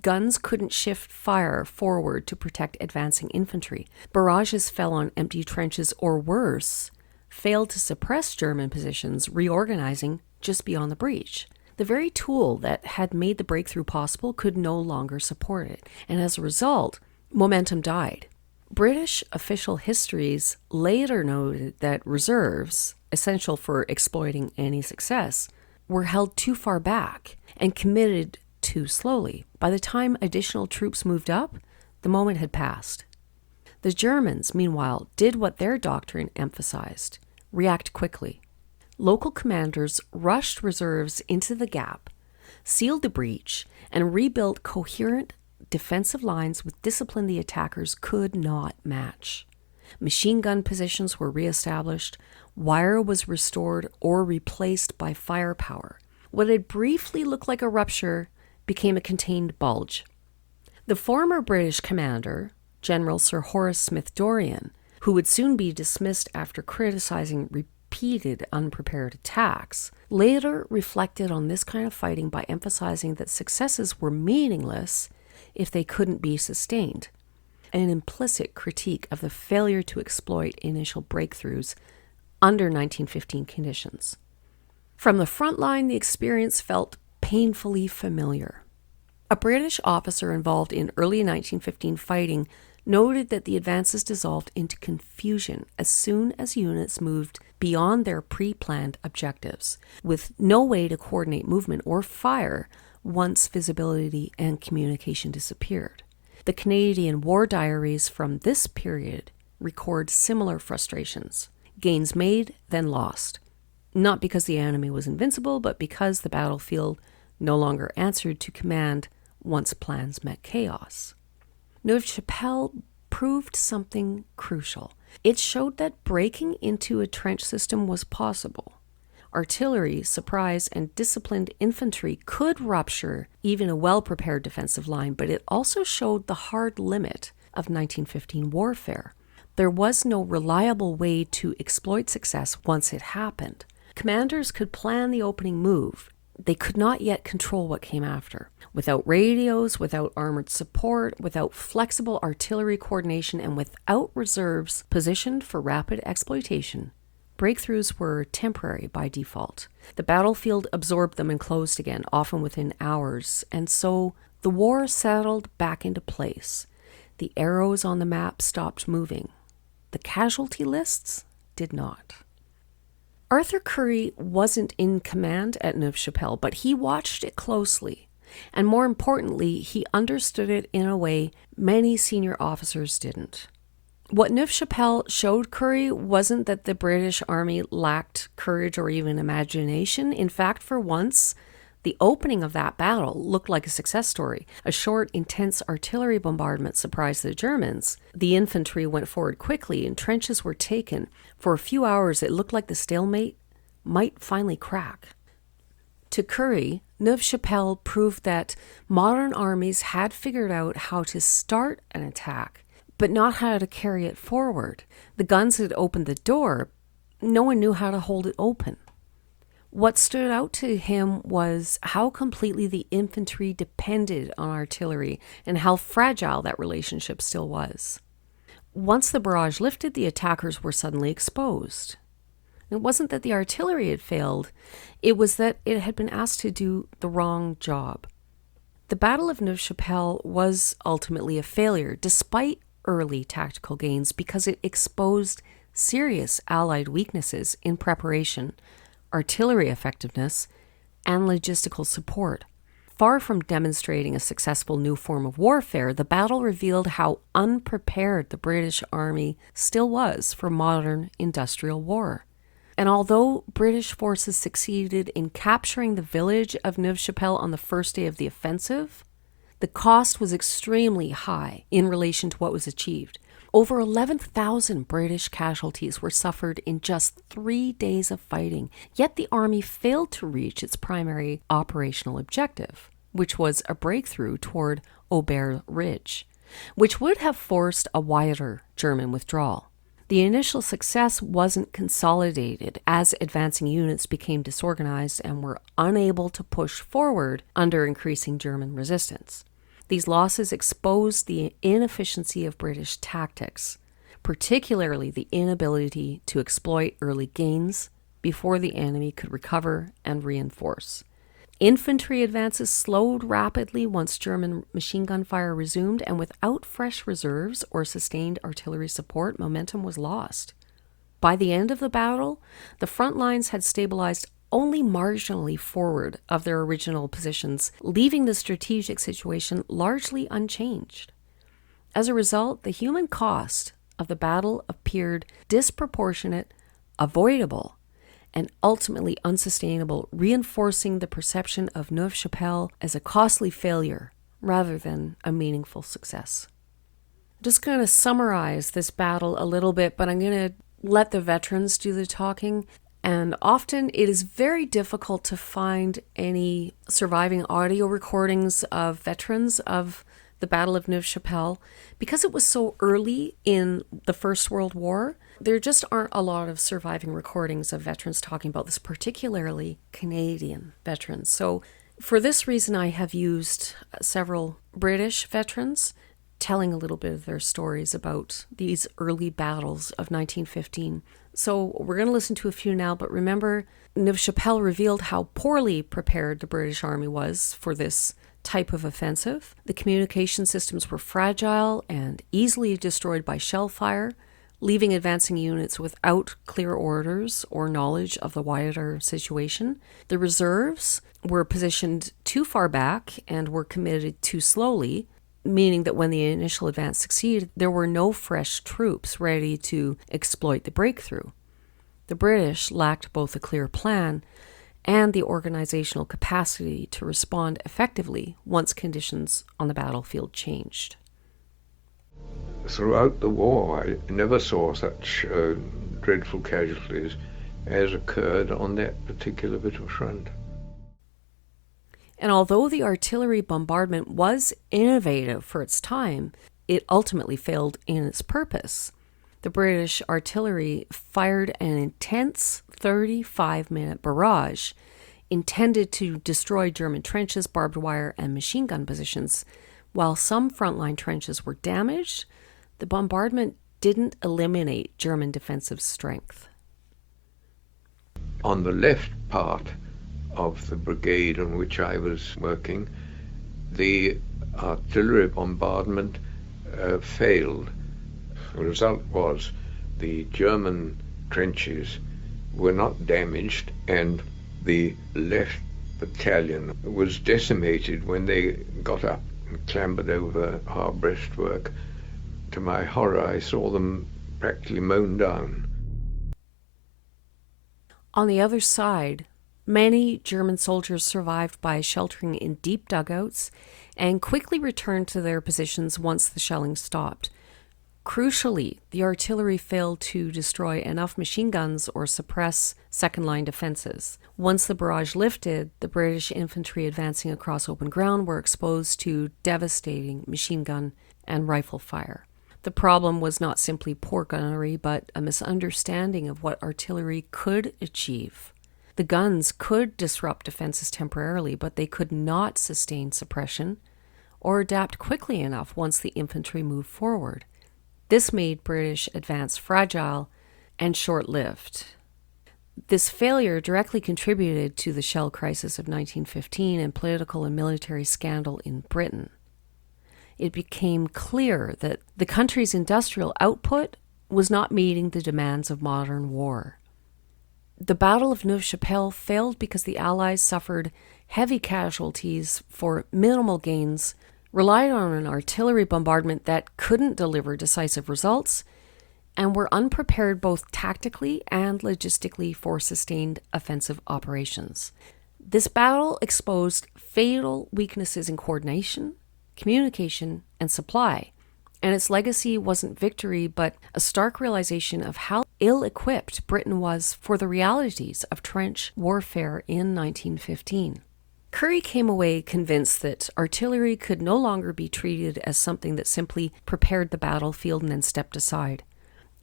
Guns couldn't shift fire forward to protect advancing infantry. Barrages fell on empty trenches, or worse, failed to suppress German positions, reorganizing just beyond the breach. The very tool that had made the breakthrough possible could no longer support it, and as a result, momentum died. British official histories later noted that reserves, essential for exploiting any success, were held too far back and committed too slowly. By the time additional troops moved up, the moment had passed. The Germans, meanwhile, did what their doctrine emphasized: react quickly. Local commanders rushed reserves into the gap, sealed the breach, and rebuilt coherent defensive lines with discipline the attackers could not match. Machine gun positions were reestablished, wire was restored or replaced by firepower. What had briefly looked like a rupture became a contained bulge. The former British commander, General Sir Horace Smith-Dorrien, who would soon be dismissed after criticizing repeated unprepared attacks, later reflected on this kind of fighting by emphasizing that successes were meaningless if they couldn't be sustained, an implicit critique of the failure to exploit initial breakthroughs under 1915 conditions. From the front line, the experience felt painfully familiar. A British officer involved in early 1915 fighting noted that the advances dissolved into confusion as soon as units moved beyond their pre-planned objectives, with no way to coordinate movement or fire once visibility and communication disappeared. The Canadian war diaries from this period record similar frustrations. Gains made, then lost. Not because the enemy was invincible, but because the battlefield no longer answered to command once plans met chaos. Neuve Chapelle proved something crucial. It showed that breaking into a trench system was possible. Artillery, surprise, and disciplined infantry could rupture even a well-prepared defensive line, but it also showed the hard limit of 1915 warfare. There was no reliable way to exploit success once it happened. Commanders could plan the opening move. They could not yet control what came after. Without radios, without armored support, without flexible artillery coordination, and without reserves positioned for rapid exploitation, breakthroughs were temporary by default. The battlefield absorbed them and closed again, often within hours, and so the war settled back into place. The arrows on the map stopped moving. The casualty lists did not. Arthur Currie wasn't in command at Neuve Chapelle, but he watched it closely. And more importantly, he understood it in a way many senior officers didn't. What Neuve Chapelle showed Currie wasn't that the British Army lacked courage or even imagination. In fact, for once, the opening of that battle looked like a success story. A short, intense artillery bombardment surprised the Germans. The infantry went forward quickly and trenches were taken. For a few hours, it looked like the stalemate might finally crack. To Currie, Neuve Chapelle proved that modern armies had figured out how to start an attack, but not how to carry it forward. The guns had opened the door. No one knew how to hold it open. What stood out to him was how completely the infantry depended on artillery and how fragile that relationship still was. Once the barrage lifted, the attackers were suddenly exposed. It wasn't that the artillery had failed, it was that it had been asked to do the wrong job. The Battle of Neuve Chapelle was ultimately a failure, despite early tactical gains, because it exposed serious Allied weaknesses in preparation, artillery effectiveness, and logistical support. Far from demonstrating a successful new form of warfare, the battle revealed how unprepared the British Army still was for modern industrial war. And although British forces succeeded in capturing the village of Neuve Chapelle on the first day of the offensive, the cost was extremely high in relation to what was achieved. Over 11,000 British casualties were suffered in just 3 days of fighting, yet the army failed to reach its primary operational objective, which was a breakthrough toward Aubert Ridge, which would have forced a wider German withdrawal. The initial success wasn't consolidated as advancing units became disorganized and were unable to push forward under increasing German resistance. These losses exposed the inefficiency of British tactics, particularly the inability to exploit early gains before the enemy could recover and reinforce. Infantry advances slowed rapidly once German machine gun fire resumed, and without fresh reserves or sustained artillery support, momentum was lost. By the end of the battle, the front lines had stabilized only marginally forward of their original positions, leaving the strategic situation largely unchanged. As a result, the human cost of the battle appeared disproportionate, avoidable, and ultimately unsustainable, reinforcing the perception of Neuve Chapelle as a costly failure rather than a meaningful success. I'm just going to summarize this battle a little bit, but I'm going to let the veterans do the talking. And often it is very difficult to find any surviving audio recordings of veterans of the Battle of Neuve Chapelle. Because it was so early in the First World War, there just aren't a lot of surviving recordings of veterans talking about this, particularly Canadian veterans. So for this reason, I have used several British veterans telling a little bit of their stories about these early battles of 1915. So we're going to listen to a few now, but remember, Neuve Chapelle revealed how poorly prepared the British Army was for this type of offensive. The communication systems were fragile and easily destroyed by shell fire, leaving advancing units without clear orders or knowledge of the wider situation. The reserves were positioned too far back and were committed too slowly, meaning that when the initial advance succeeded, there were no fresh troops ready to exploit the breakthrough. The British lacked both a clear plan and the organizational capacity to respond effectively once conditions on the battlefield changed. Throughout the war, I never saw such dreadful casualties as occurred on that particular bit of front. And although the artillery bombardment was innovative for its time, it ultimately failed in its purpose. The British artillery fired an intense 35-minute barrage intended to destroy German trenches, barbed wire, and machine gun positions. While some frontline trenches were damaged, the bombardment didn't eliminate German defensive strength. On the left part of the brigade on which I was working, the artillery bombardment failed. The result was the German trenches were not damaged, and the left battalion was decimated when they got up and clambered over our breastwork. To my horror, I saw them practically mown down. On the other side, many German soldiers survived by sheltering in deep dugouts and quickly returned to their positions once the shelling stopped. Crucially, the artillery failed to destroy enough machine guns or suppress second-line defenses. Once the barrage lifted, the British infantry advancing across open ground were exposed to devastating machine gun and rifle fire. The problem was not simply poor gunnery, but a misunderstanding of what artillery could achieve. The guns could disrupt defenses temporarily, but they could not sustain suppression or adapt quickly enough once the infantry moved forward. This made British advance fragile and short-lived. This failure directly contributed to the shell crisis of 1915 and political and military scandal in Britain. It became clear that the country's industrial output was not meeting the demands of modern war. The Battle of Neuve Chapelle failed because the Allies suffered heavy casualties for minimal gains, relied on an artillery bombardment that couldn't deliver decisive results, and were unprepared both tactically and logistically for sustained offensive operations. This battle exposed fatal weaknesses in coordination, communication, and supply, and its legacy wasn't victory but a stark realization of how ill-equipped Britain was for the realities of trench warfare in 1915. Currie came away convinced that artillery could no longer be treated as something that simply prepared the battlefield and then stepped aside.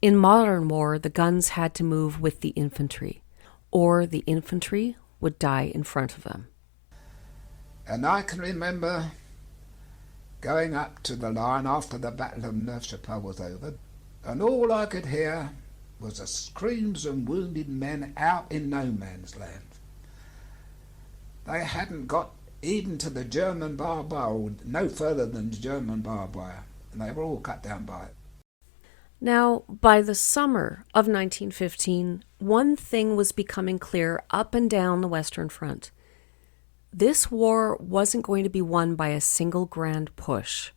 In modern war, the guns had to move with the infantry, or the infantry would die in front of them. And I can remember going up to the line after the Battle of Neuve Chapelle was over, and all I could hear was the screams of wounded men out in no man's land. They hadn't got even to the German barbed wire, or no further than the German barbed wire, and they were all cut down by it. Now, by the summer of 1915, one thing was becoming clear up and down the Western Front. This war wasn't going to be won by a single grand push.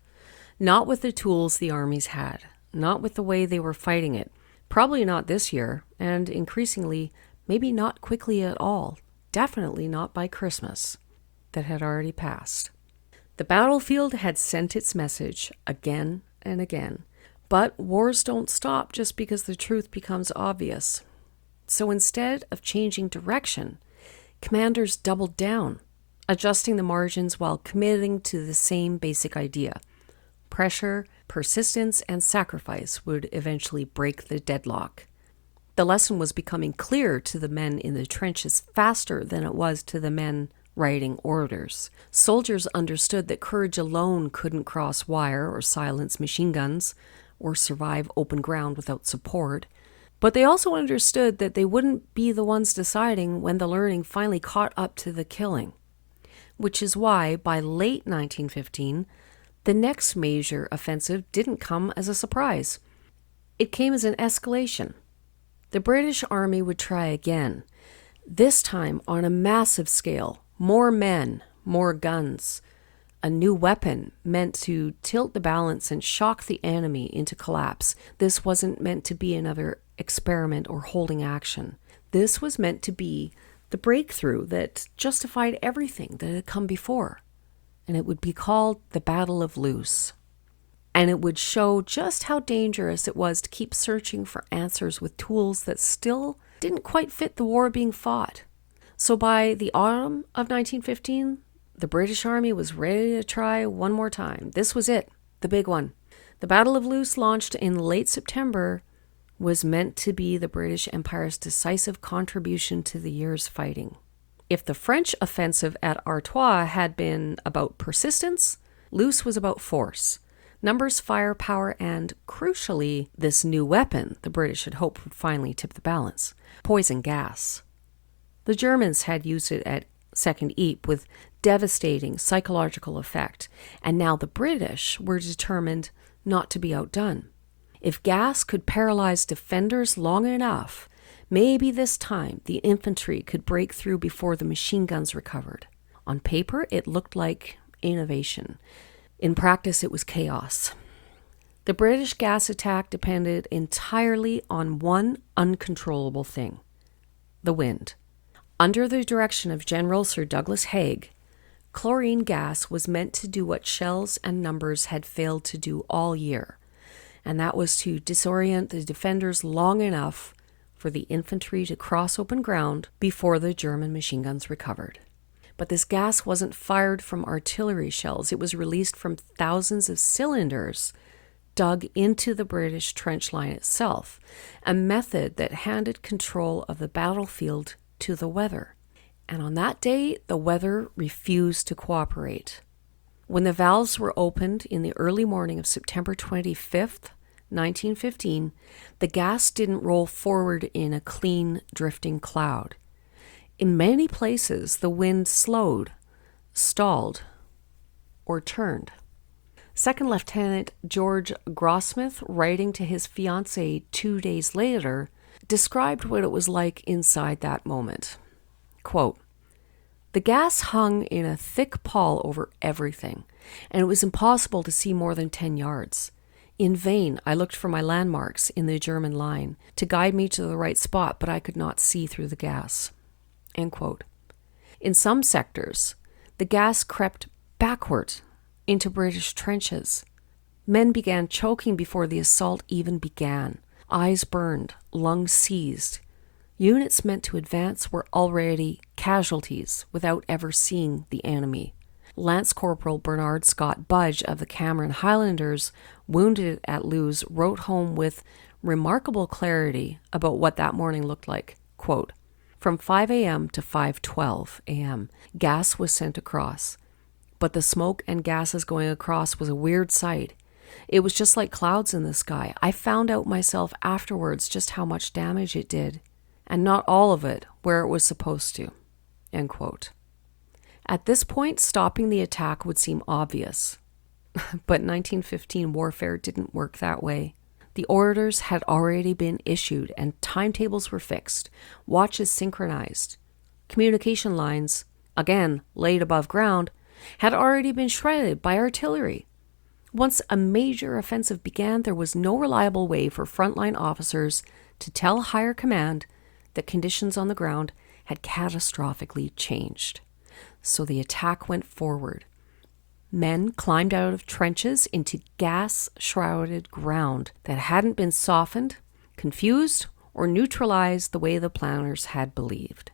Not with the tools the armies had, not with the way they were fighting it. Probably not this year, and increasingly, maybe not quickly at all. Definitely not by Christmas, that had already passed. The battlefield had sent its message again and again. But wars don't stop just because the truth becomes obvious. So instead of changing direction, commanders doubled down, adjusting the margins while committing to the same basic idea. Pressure, persistence, and sacrifice would eventually break the deadlock. The lesson was becoming clear to the men in the trenches faster than it was to the men writing orders. Soldiers understood that courage alone couldn't cross wire or silence machine guns or survive open ground without support. But they also understood that they wouldn't be the ones deciding when the learning finally caught up to the killing. Which is why, by late 1915, the next major offensive didn't come as a surprise. It came as an escalation. The British Army would try again, this time on a massive scale. More men, more guns. A new weapon meant to tilt the balance and shock the enemy into collapse. This wasn't meant to be another experiment or holding action. This was meant to be the breakthrough that justified everything that had come before. And it would be called the Battle of Loos. And it would show just how dangerous it was to keep searching for answers with tools that still didn't quite fit the war being fought. So by the autumn of 1915, the British Army was ready to try one more time. This was it, the big one. The Battle of Loos, launched in late September, was meant to be the British Empire's decisive contribution to the year's fighting. If the French offensive at Artois had been about persistence, Loos was about force. Numbers, firepower, and, crucially, this new weapon the British had hoped would finally tip the balance: poison gas. The Germans had used it at Second Ypres with devastating psychological effect, and now the British were determined not to be outdone. If gas could paralyze defenders long enough, Maybe this time the infantry could break through before the machine guns recovered. On paper, it looked like innovation. In practice, it was chaos. The British gas attack depended entirely on one uncontrollable thing: the wind. Under the direction of General Sir Douglas Haig, chlorine gas was meant to do what shells and numbers had failed to do all year, and that was to disorient the defenders long enough for the infantry to cross open ground before the German machine guns recovered. But this gas wasn't fired from artillery shells. It was released from thousands of cylinders dug into the British trench line itself, a method that handed control of the battlefield to the weather. And on that day, the weather refused to cooperate. When the valves were opened in the early morning of September 25th, 1915, the gas didn't roll forward in a clean, drifting cloud. In many places, the wind slowed, stalled, or turned. Second Lieutenant George Grossmith, writing to his fiancée 2 days later, described what it was like inside that moment. Quote, "The gas hung in a thick pall over everything, and it was impossible to see more than 10 yards. In vain I looked for my landmarks in the German line to guide me to the right spot, but I could not see through the gas." End quote. In some sectors, the gas crept backward into British trenches. Men began choking before the assault even began. Eyes burned, lungs seized. Units meant to advance were already casualties without ever seeing the enemy. Lance Corporal Bernard Scott Budge of the Cameron Highlanders, wounded at Loos, wrote home with remarkable clarity about what that morning looked like. Quote, "From 5 a.m. to 5:12 a.m., gas was sent across. But the smoke and gases going across was a weird sight. It was just like clouds in the sky. I found out myself afterwards just how much damage it did, and not all of it where it was supposed to." End quote. At this point, stopping the attack would seem obvious. But 1915 warfare didn't work that way. The orders had already been issued and timetables were fixed, watches synchronized. Communication lines, again laid above ground, had already been shredded by artillery. Once a major offensive began, there was no reliable way for frontline officers to tell higher command that conditions on the ground had catastrophically changed. So the attack went forward. Men climbed out of trenches into gas-shrouded ground that hadn't been softened, confused, or neutralized the way the planners had believed.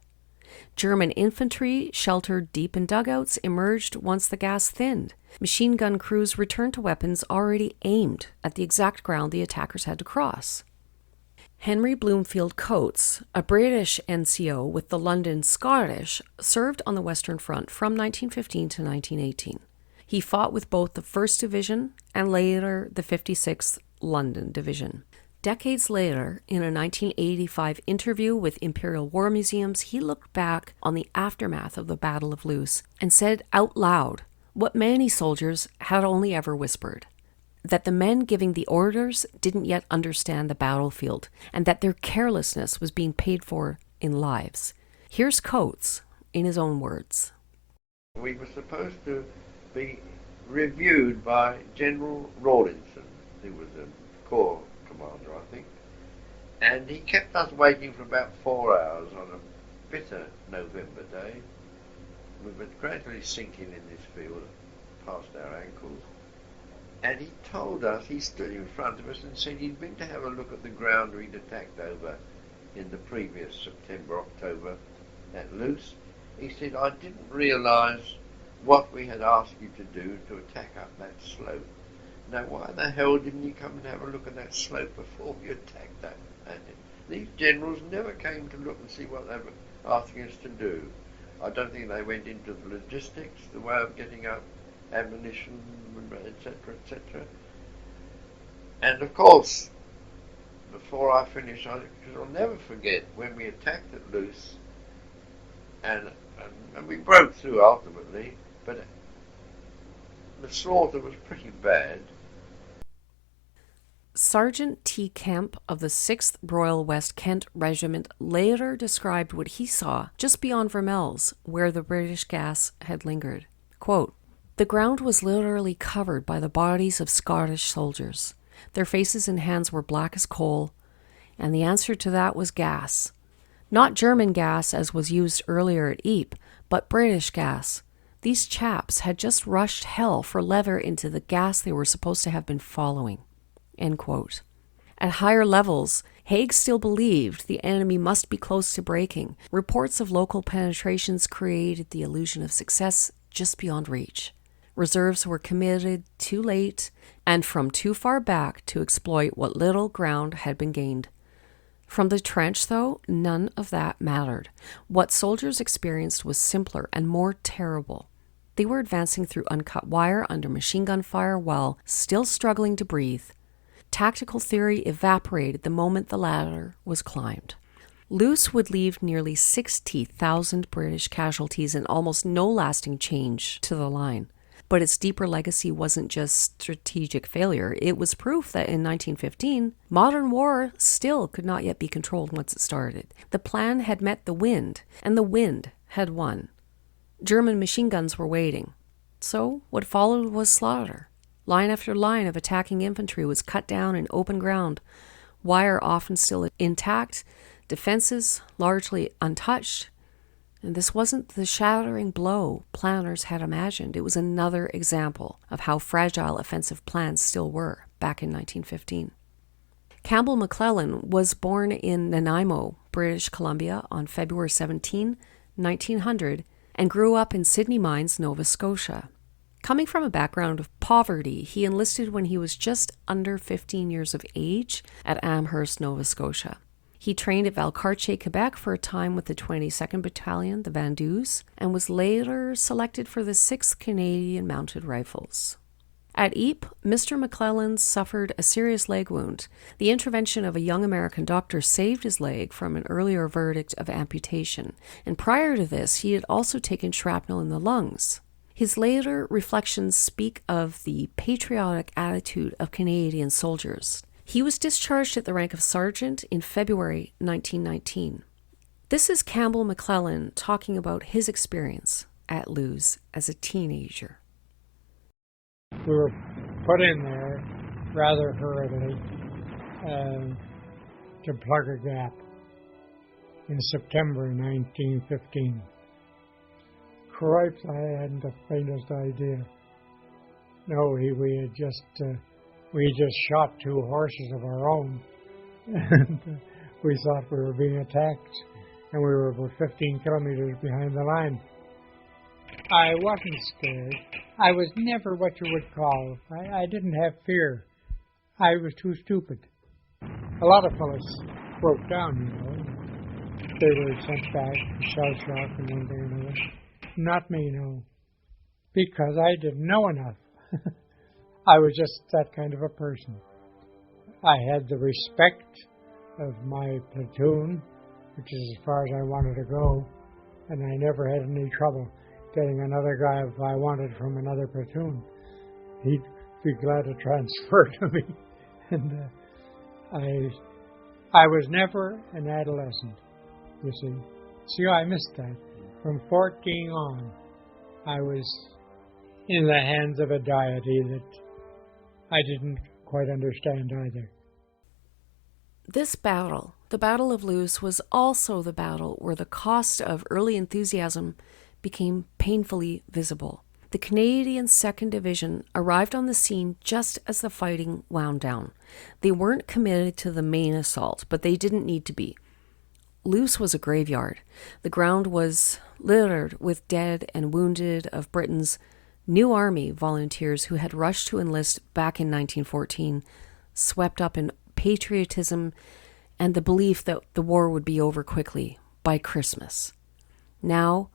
German infantry, sheltered deep in dugouts, emerged once the gas thinned. Machine gun crews returned to weapons already aimed at the exact ground the attackers had to cross. Henry Bloomfield Coates, a British NCO with the London Scottish, served on the Western Front from 1915 to 1918. He fought with both the 1st Division and later the 56th London Division. Decades later, in a 1985 interview with Imperial War Museums, he looked back on the aftermath of the Battle of Loos and said out loud what many soldiers had only ever whispered: that the men giving the orders didn't yet understand the battlefield, and that their carelessness was being paid for in lives. Here's Coates in his own words. We were supposed to be reviewed by General Rawlinson, who was a corps commander, I think, and he kept us waiting for about 4 hours on a bitter November day. We were gradually sinking in this field past our ankles, and he told us, he stood in front of us and said he'd been to have a look at the ground we'd attacked over in the previous September, October at Loos. He said, "I didn't realise what we had asked you to do to attack up that slope. Now, why the hell didn't you come and have a look at that slope before you attacked that?" And these generals never came to look and see what they were asking us to do. I don't think they went into the logistics, the way of getting up ammunition, etc., etc. And of course, before I finish, I'll never forget when we attacked at Loos, and we broke through ultimately, but the slaughter was pretty bad. Sergeant T. Kemp of the 6th Royal West Kent Regiment later described what he saw just beyond Vermelles, where the British gas had lingered. Quote, "The ground was literally covered by the bodies of Scottish soldiers. Their faces and hands were black as coal, and the answer to that was gas. Not German gas as was used earlier at Ypres, but British gas. These chaps had just rushed hell for leather into the gas they were supposed to have been following." End quote. At higher levels, Haig still believed the enemy must be close to breaking. Reports of local penetrations created the illusion of success just beyond reach. Reserves were committed too late and from too far back to exploit what little ground had been gained. From the trench, though, none of that mattered. What soldiers experienced was simpler and more terrible. They were advancing through uncut wire under machine gun fire while still struggling to breathe. Tactical theory evaporated the moment the ladder was climbed. Loos would leave nearly 60,000 British casualties and almost no lasting change to the line. But its deeper legacy wasn't just strategic failure. It was proof that in 1915, modern war still could not yet be controlled once it started. The plan had met the wind, and the wind had won. German machine guns were waiting. So what followed was slaughter. Line after line of attacking infantry was cut down in open ground, wire often still intact, defenses largely untouched. And this wasn't the shattering blow planners had imagined. It was another example of how fragile offensive plans still were back in 1915. Campbell McClellan was born in Nanaimo, British Columbia on February 17, 1900, and grew up in Sydney Mines, Nova Scotia. Coming from a background of poverty, he enlisted when he was just under 15 years of age at Amherst, Nova Scotia. He trained at Valcartier, Quebec for a time with the 22nd Battalion, the Vendus, and was later selected for the 6th Canadian Mounted Rifles. At Ypres, Mr. McClellan suffered a serious leg wound. The intervention of a young American doctor saved his leg from an earlier verdict of amputation, and prior to this, he had also taken shrapnel in the lungs. His later reflections speak of the patriotic attitude of Canadian soldiers. He was discharged at the rank of sergeant in February 1919. This is Campbell McClellan talking about his experience at Loos as a teenager. We were put in there rather hurriedly to plug a gap in September 1915. Cripes, I hadn't the faintest idea. No, we had just shot 2 horses of our own, and we thought we were being attacked, and we were about 15 kilometers behind the line. I wasn't scared. I was never what you would call. I didn't have fear. I was too stupid. A lot of fellas broke down, you know. They were sent back, shell shock and one thing and another. Not me, no. Because I didn't know enough. I was just that kind of a person. I had the respect of my platoon, which is as far as I wanted to go, and I never had any trouble getting another guy if I wanted from another platoon. He'd be glad to transfer to me. And I was never an adolescent, you see. See, I missed that. From 14 on, I was in the hands of a deity that I didn't quite understand either. This battle, the Battle of Loos, was also the battle where the cost of early enthusiasm became painfully visible. The Canadian 2nd Division arrived on the scene just as the fighting wound down. They weren't committed to the main assault, but they didn't need to be. Loos was a graveyard. The ground was littered with dead and wounded of Britain's New Army volunteers who had rushed to enlist back in 1914, swept up in patriotism and the belief that the war would be over quickly by Christmas. Now,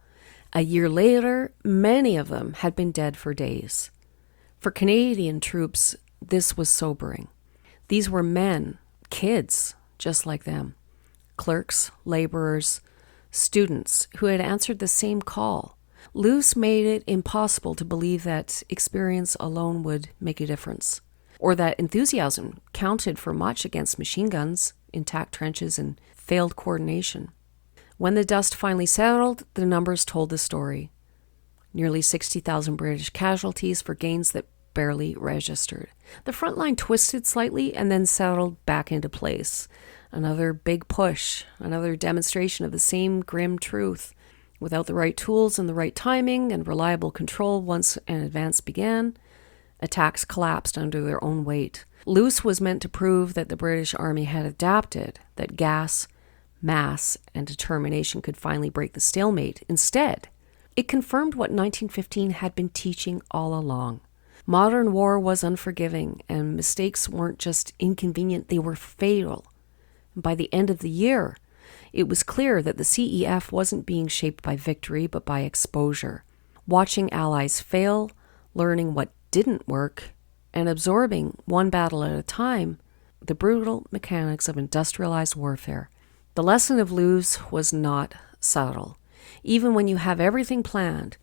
a year later, many of them had been dead for days. For Canadian troops, this was sobering. These were men, kids, just like them. Clerks, laborers, students who had answered the same call. Loos made it impossible to believe that experience alone would make a difference. or that enthusiasm counted for much against machine guns, intact trenches, and failed coordination. When the dust finally settled, the numbers told the story. Nearly 60,000 British casualties for gains that barely registered. The front line twisted slightly and then settled back into place. Another big push, another demonstration of the same grim truth. Without the right tools and the right timing and reliable control once an advance began, attacks collapsed under their own weight. Loos was meant to prove that the British Army had adapted, that gas, mass, and determination could finally break the stalemate. Instead, it confirmed what 1915 had been teaching all along. Modern war was unforgiving, and mistakes weren't just inconvenient, they were fatal. By the end of the year, it was clear that the CEF wasn't being shaped by victory, but by exposure. Watching allies fail, learning what didn't work, and absorbing one battle at a time, the brutal mechanics of industrialized warfare. The lesson of Loos was not subtle. Even when you have everything planned,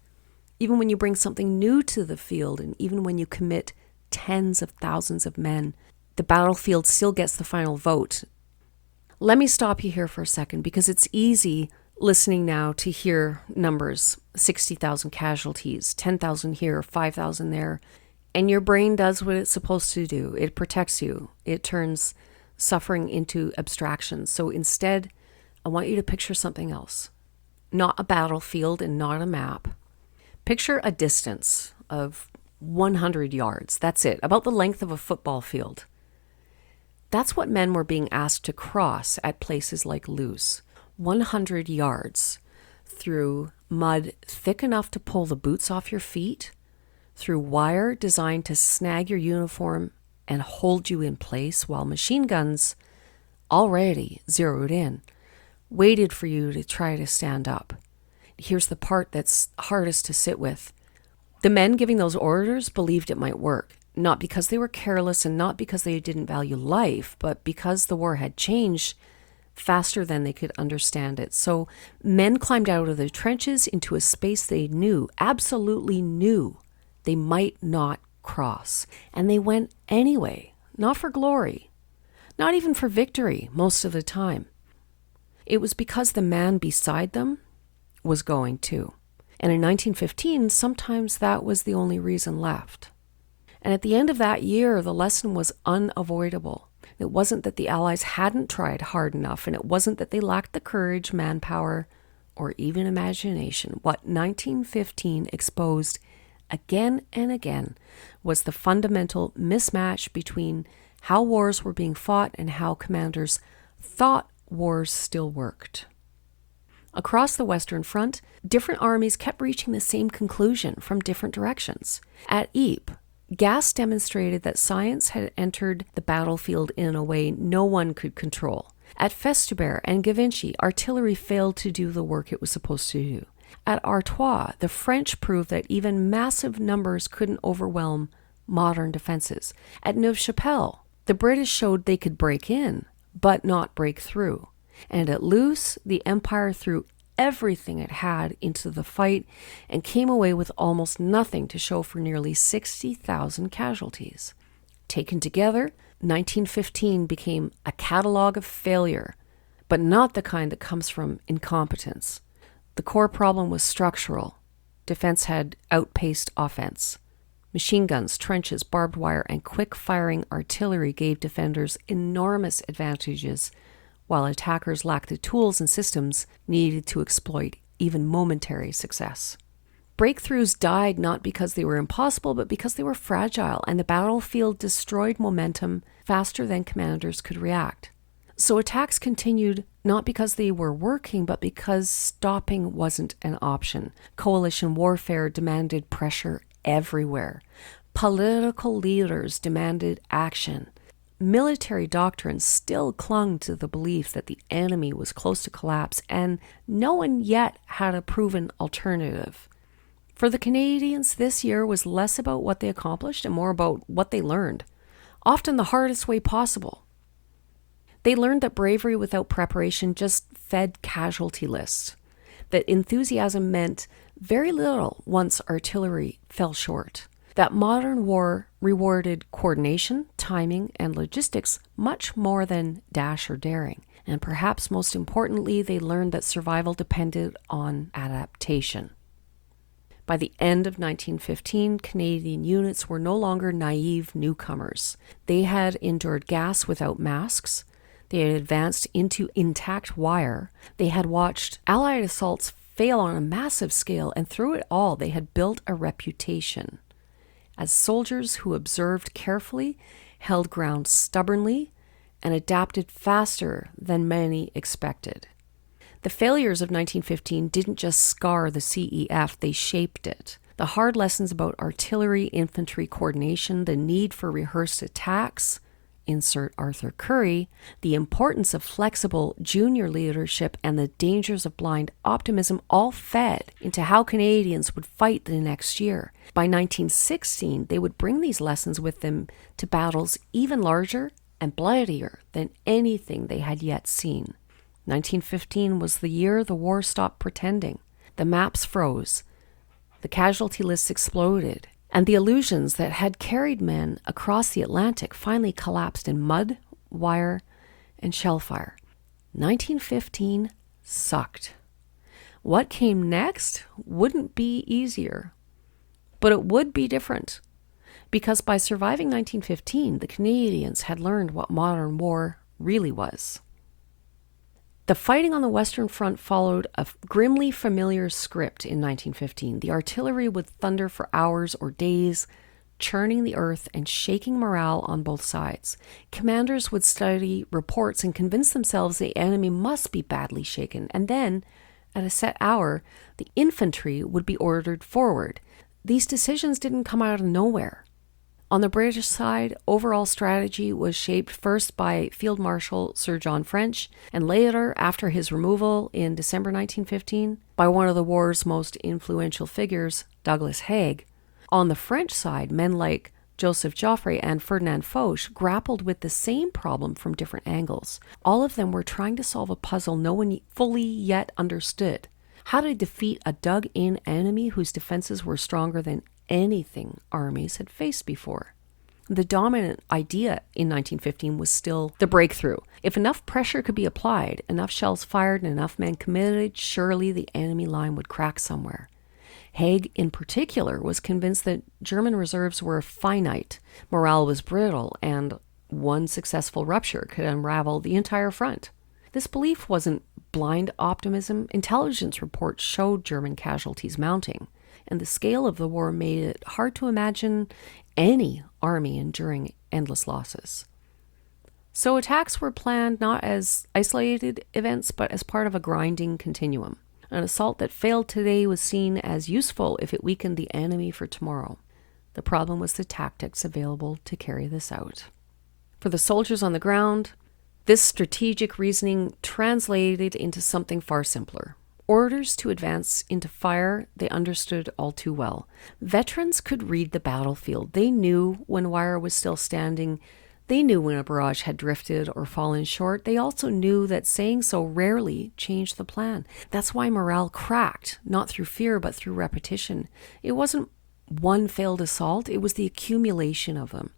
even when you bring something new to the field, and even when you commit tens of thousands of men, the battlefield still gets the final vote. Let me stop you here for a second, because it's easy listening now to hear numbers, 60,000 casualties, 10,000 here, 5,000 there, and your brain does what it's supposed to do. It protects you. It turns suffering into abstraction. So instead, I want you to picture something else. Not a battlefield and not a map. Picture a distance of 100 yards. That's it, about the length of a football field. That's what men were being asked to cross at places like Loos. 100 yards through mud thick enough to pull the boots off your feet, through wire designed to snag your uniform and hold you in place while machine guns, already zeroed in, waited for you to try to stand up. Here's the part that's hardest to sit with. The men giving those orders believed it might work. Not because they were careless and not because they didn't value life, but because the war had changed faster than they could understand it. So men climbed out of their trenches into a space they knew, absolutely knew, they might not cross. And they went anyway, not for glory, not even for victory most of the time. It was because the man beside them was going too. And in 1915, sometimes that was the only reason left. And at the end of that year, the lesson was unavoidable. It wasn't that the Allies hadn't tried hard enough, and it wasn't that they lacked the courage, manpower, or even imagination. What 1915 exposed again and again was the fundamental mismatch between how wars were being fought and how commanders thought wars still worked. Across the Western Front, different armies kept reaching the same conclusion from different directions. At Ypres, gas demonstrated that science had entered the battlefield in a way no one could control. At Festubert and Givenchy, artillery failed to do the work it was supposed to do. At Artois, the French proved that even massive numbers couldn't overwhelm modern defenses. At Neuve Chapelle, the British showed they could break in, but not break through. And at Loos, the Empire threw everything it had into the fight and came away with almost nothing to show for nearly 60,000 casualties. Taken together, 1915 became a catalogue of failure, but not the kind that comes from incompetence. The core problem was structural. Defense had outpaced offense. Machine guns, trenches, barbed wire, and quick-firing artillery gave defenders enormous advantages, while attackers lacked the tools and systems needed to exploit even momentary success. Breakthroughs died not because they were impossible, but because they were fragile, and the battlefield destroyed momentum faster than commanders could react. So attacks continued not because they were working, but because stopping wasn't an option. Coalition warfare demanded pressure everywhere. Political leaders demanded action. Military doctrines still clung to the belief that the enemy was close to collapse, and no one yet had a proven alternative. For the Canadians, this year was less about what they accomplished and more about what they learned, often the hardest way possible. They learned that bravery without preparation just fed casualty lists, that enthusiasm meant very little once artillery fell short, that modern war rewarded coordination, timing, and logistics much more than dash or daring. And perhaps most importantly, they learned that survival depended on adaptation. By the end of 1915, Canadian units were no longer naive newcomers. They had endured gas without masks. They had advanced into intact wire. They had watched Allied assaults fail on a massive scale, and through it all, they had built a reputation as soldiers who observed carefully, held ground stubbornly, and adapted faster than many expected. The failures of 1915 didn't just scar the CEF, they shaped it. The hard lessons about artillery-infantry coordination, the need for rehearsed attacks, insert Arthur Currie, the importance of flexible junior leadership, and the dangers of blind optimism all fed into how Canadians would fight the next year. By 1916, they would bring these lessons with them to battles even larger and bloodier than anything they had yet seen. 1915 was the year the war stopped pretending. The maps froze, the casualty lists exploded, and the illusions that had carried men across the Atlantic finally collapsed in mud, wire, and shellfire. 1915 sucked. What came next wouldn't be easier, but it would be different, because by surviving 1915, the Canadians had learned what modern war really was. The fighting on the Western Front followed a grimly familiar script in 1915. The artillery would thunder for hours or days, churning the earth and shaking morale on both sides. Commanders would study reports and convince themselves the enemy must be badly shaken, and then, at a set hour, the infantry would be ordered forward. These decisions didn't come out of nowhere. On the British side, overall strategy was shaped first by Field Marshal Sir John French, and later, after his removal in December 1915, by one of the war's most influential figures, Douglas Haig. On the French side, men like Joseph Joffre and Ferdinand Foch grappled with the same problem from different angles. All of them were trying to solve a puzzle no one fully yet understood. How to defeat a dug-in enemy whose defenses were stronger than anything armies had faced before. The dominant idea in 1915 was still the breakthrough. If enough pressure could be applied, enough shells fired, and enough men committed, surely the enemy line would crack somewhere. Haig, in particular, was convinced that German reserves were finite, morale was brittle, and one successful rupture could unravel the entire front. This belief wasn't blind optimism. Intelligence reports showed German casualties mounting, and the scale of the war made it hard to imagine any army enduring endless losses. So attacks were planned not as isolated events, but as part of a grinding continuum. An assault that failed today was seen as useful if it weakened the enemy for tomorrow. The problem was the tactics available to carry this out. For the soldiers on the ground, this strategic reasoning translated into something far simpler. Orders to advance into fire they understood all too well. Veterans could read the battlefield. They knew when wire was still standing. They knew when a barrage had drifted or fallen short. They also knew that saying so rarely changed the plan. That's why morale cracked, not through fear, but through repetition. It wasn't one failed assault. It was the accumulation of them.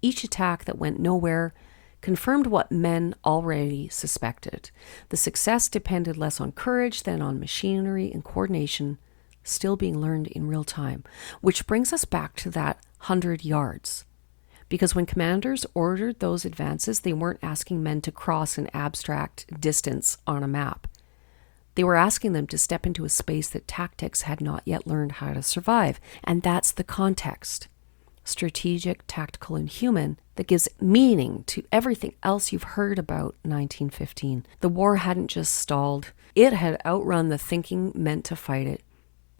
Each attack that went nowhere confirmed what men already suspected. The success depended less on courage than on machinery and coordination still being learned in real time, which brings us back to that 100 yards. Because when commanders ordered those advances, they weren't asking men to cross an abstract distance on a map. They were asking them to step into a space that tactics had not yet learned how to survive, and that's the context. Strategic, tactical, and human, that gives meaning to everything else you've heard about 1915. The war hadn't just stalled. It had outrun the thinking meant to fight it.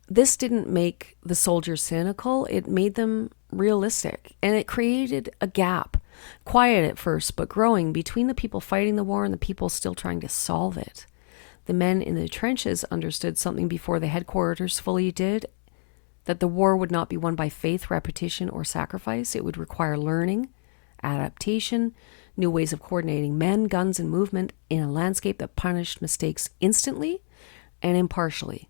This didn't make the soldiers cynical. It made them realistic. And it created a gap, quiet at first, but growing, between the people fighting the war and the people still trying to solve it. The men in the trenches understood something before the headquarters fully did, that the war would not be won by faith, repetition, or sacrifice. It would require learning, adaptation, new ways of coordinating men, guns, and movement in a landscape that punished mistakes instantly and impartially.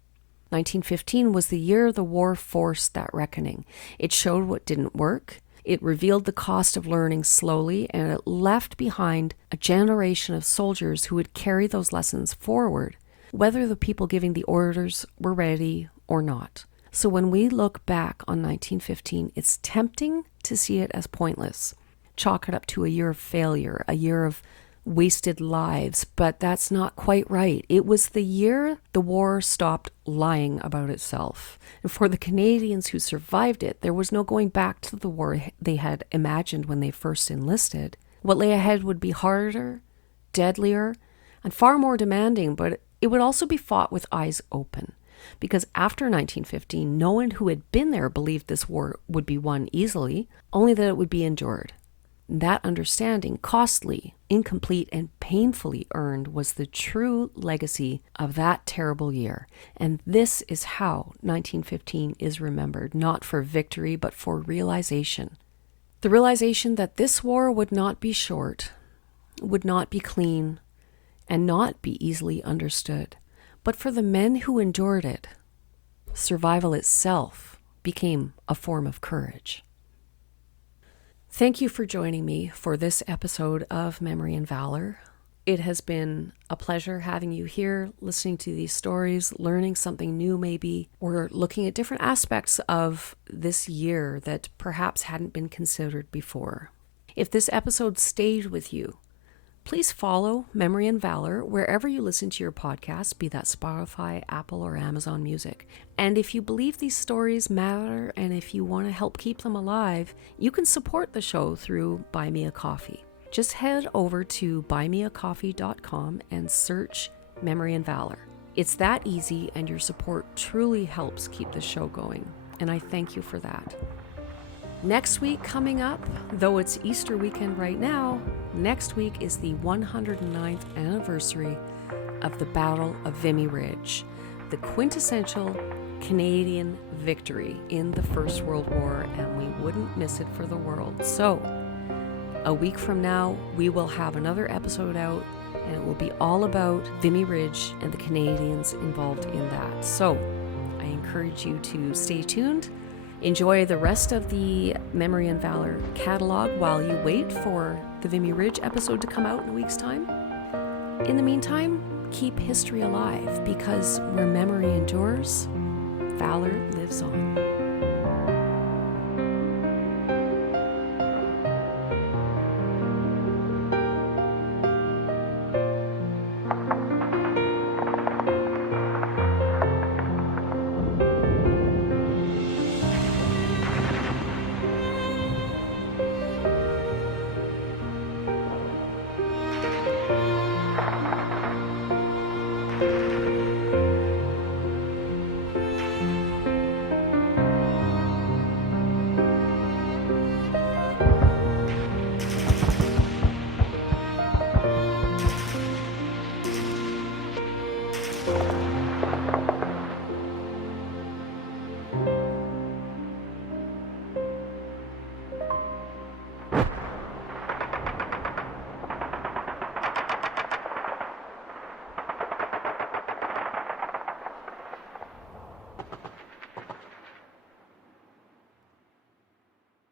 1915 was the year the war forced that reckoning. It showed what didn't work. It revealed the cost of learning slowly, and it left behind a generation of soldiers who would carry those lessons forward, whether the people giving the orders were ready or not. So when we look back on 1915, it's tempting to see it as pointless. Chalk it up to a year of failure, a year of wasted lives, but that's not quite right. It was the year the war stopped lying about itself. And for the Canadians who survived it, there was no going back to the war they had imagined when they first enlisted. What lay ahead would be harder, deadlier, and far more demanding, but it would also be fought with eyes open. Because after 1915, no one who had been there believed this war would be won easily, only that it would be endured. That understanding, costly, incomplete, and painfully earned, was the true legacy of that terrible year. And this is how 1915 is remembered, not for victory, but for realization. The realization that this war would not be short, would not be clean, and not be easily understood. But for the men who endured it, survival itself became a form of courage. Thank you for joining me for this episode of Memory and Valor. It has been a pleasure having you here, listening to these stories, learning something new maybe, or looking at different aspects of this year that perhaps hadn't been considered before. If this episode stayed with you, please follow Memory and Valor wherever you listen to your podcasts, be that Spotify, Apple, or Amazon Music. And if you believe these stories matter and if you want to help keep them alive, you can support the show through Buy Me a Coffee. Just head over to buymeacoffee.com and search Memory and Valor. It's that easy, and your support truly helps keep the show going. And I thank you for that. Next week coming up, though it's Easter weekend right now, next week is the 109th anniversary of the Battle of Vimy Ridge, the quintessential Canadian victory in the First World War, and we wouldn't miss it for the world. So, a week from now, we will have another episode out, and it will be all about Vimy Ridge and the Canadians involved in that. So, I encourage you to stay tuned. Enjoy the rest of the Memory and Valor catalog while you wait for the Vimy Ridge episode to come out in a week's time. In the meantime, keep history alive, because where memory endures, valor lives on.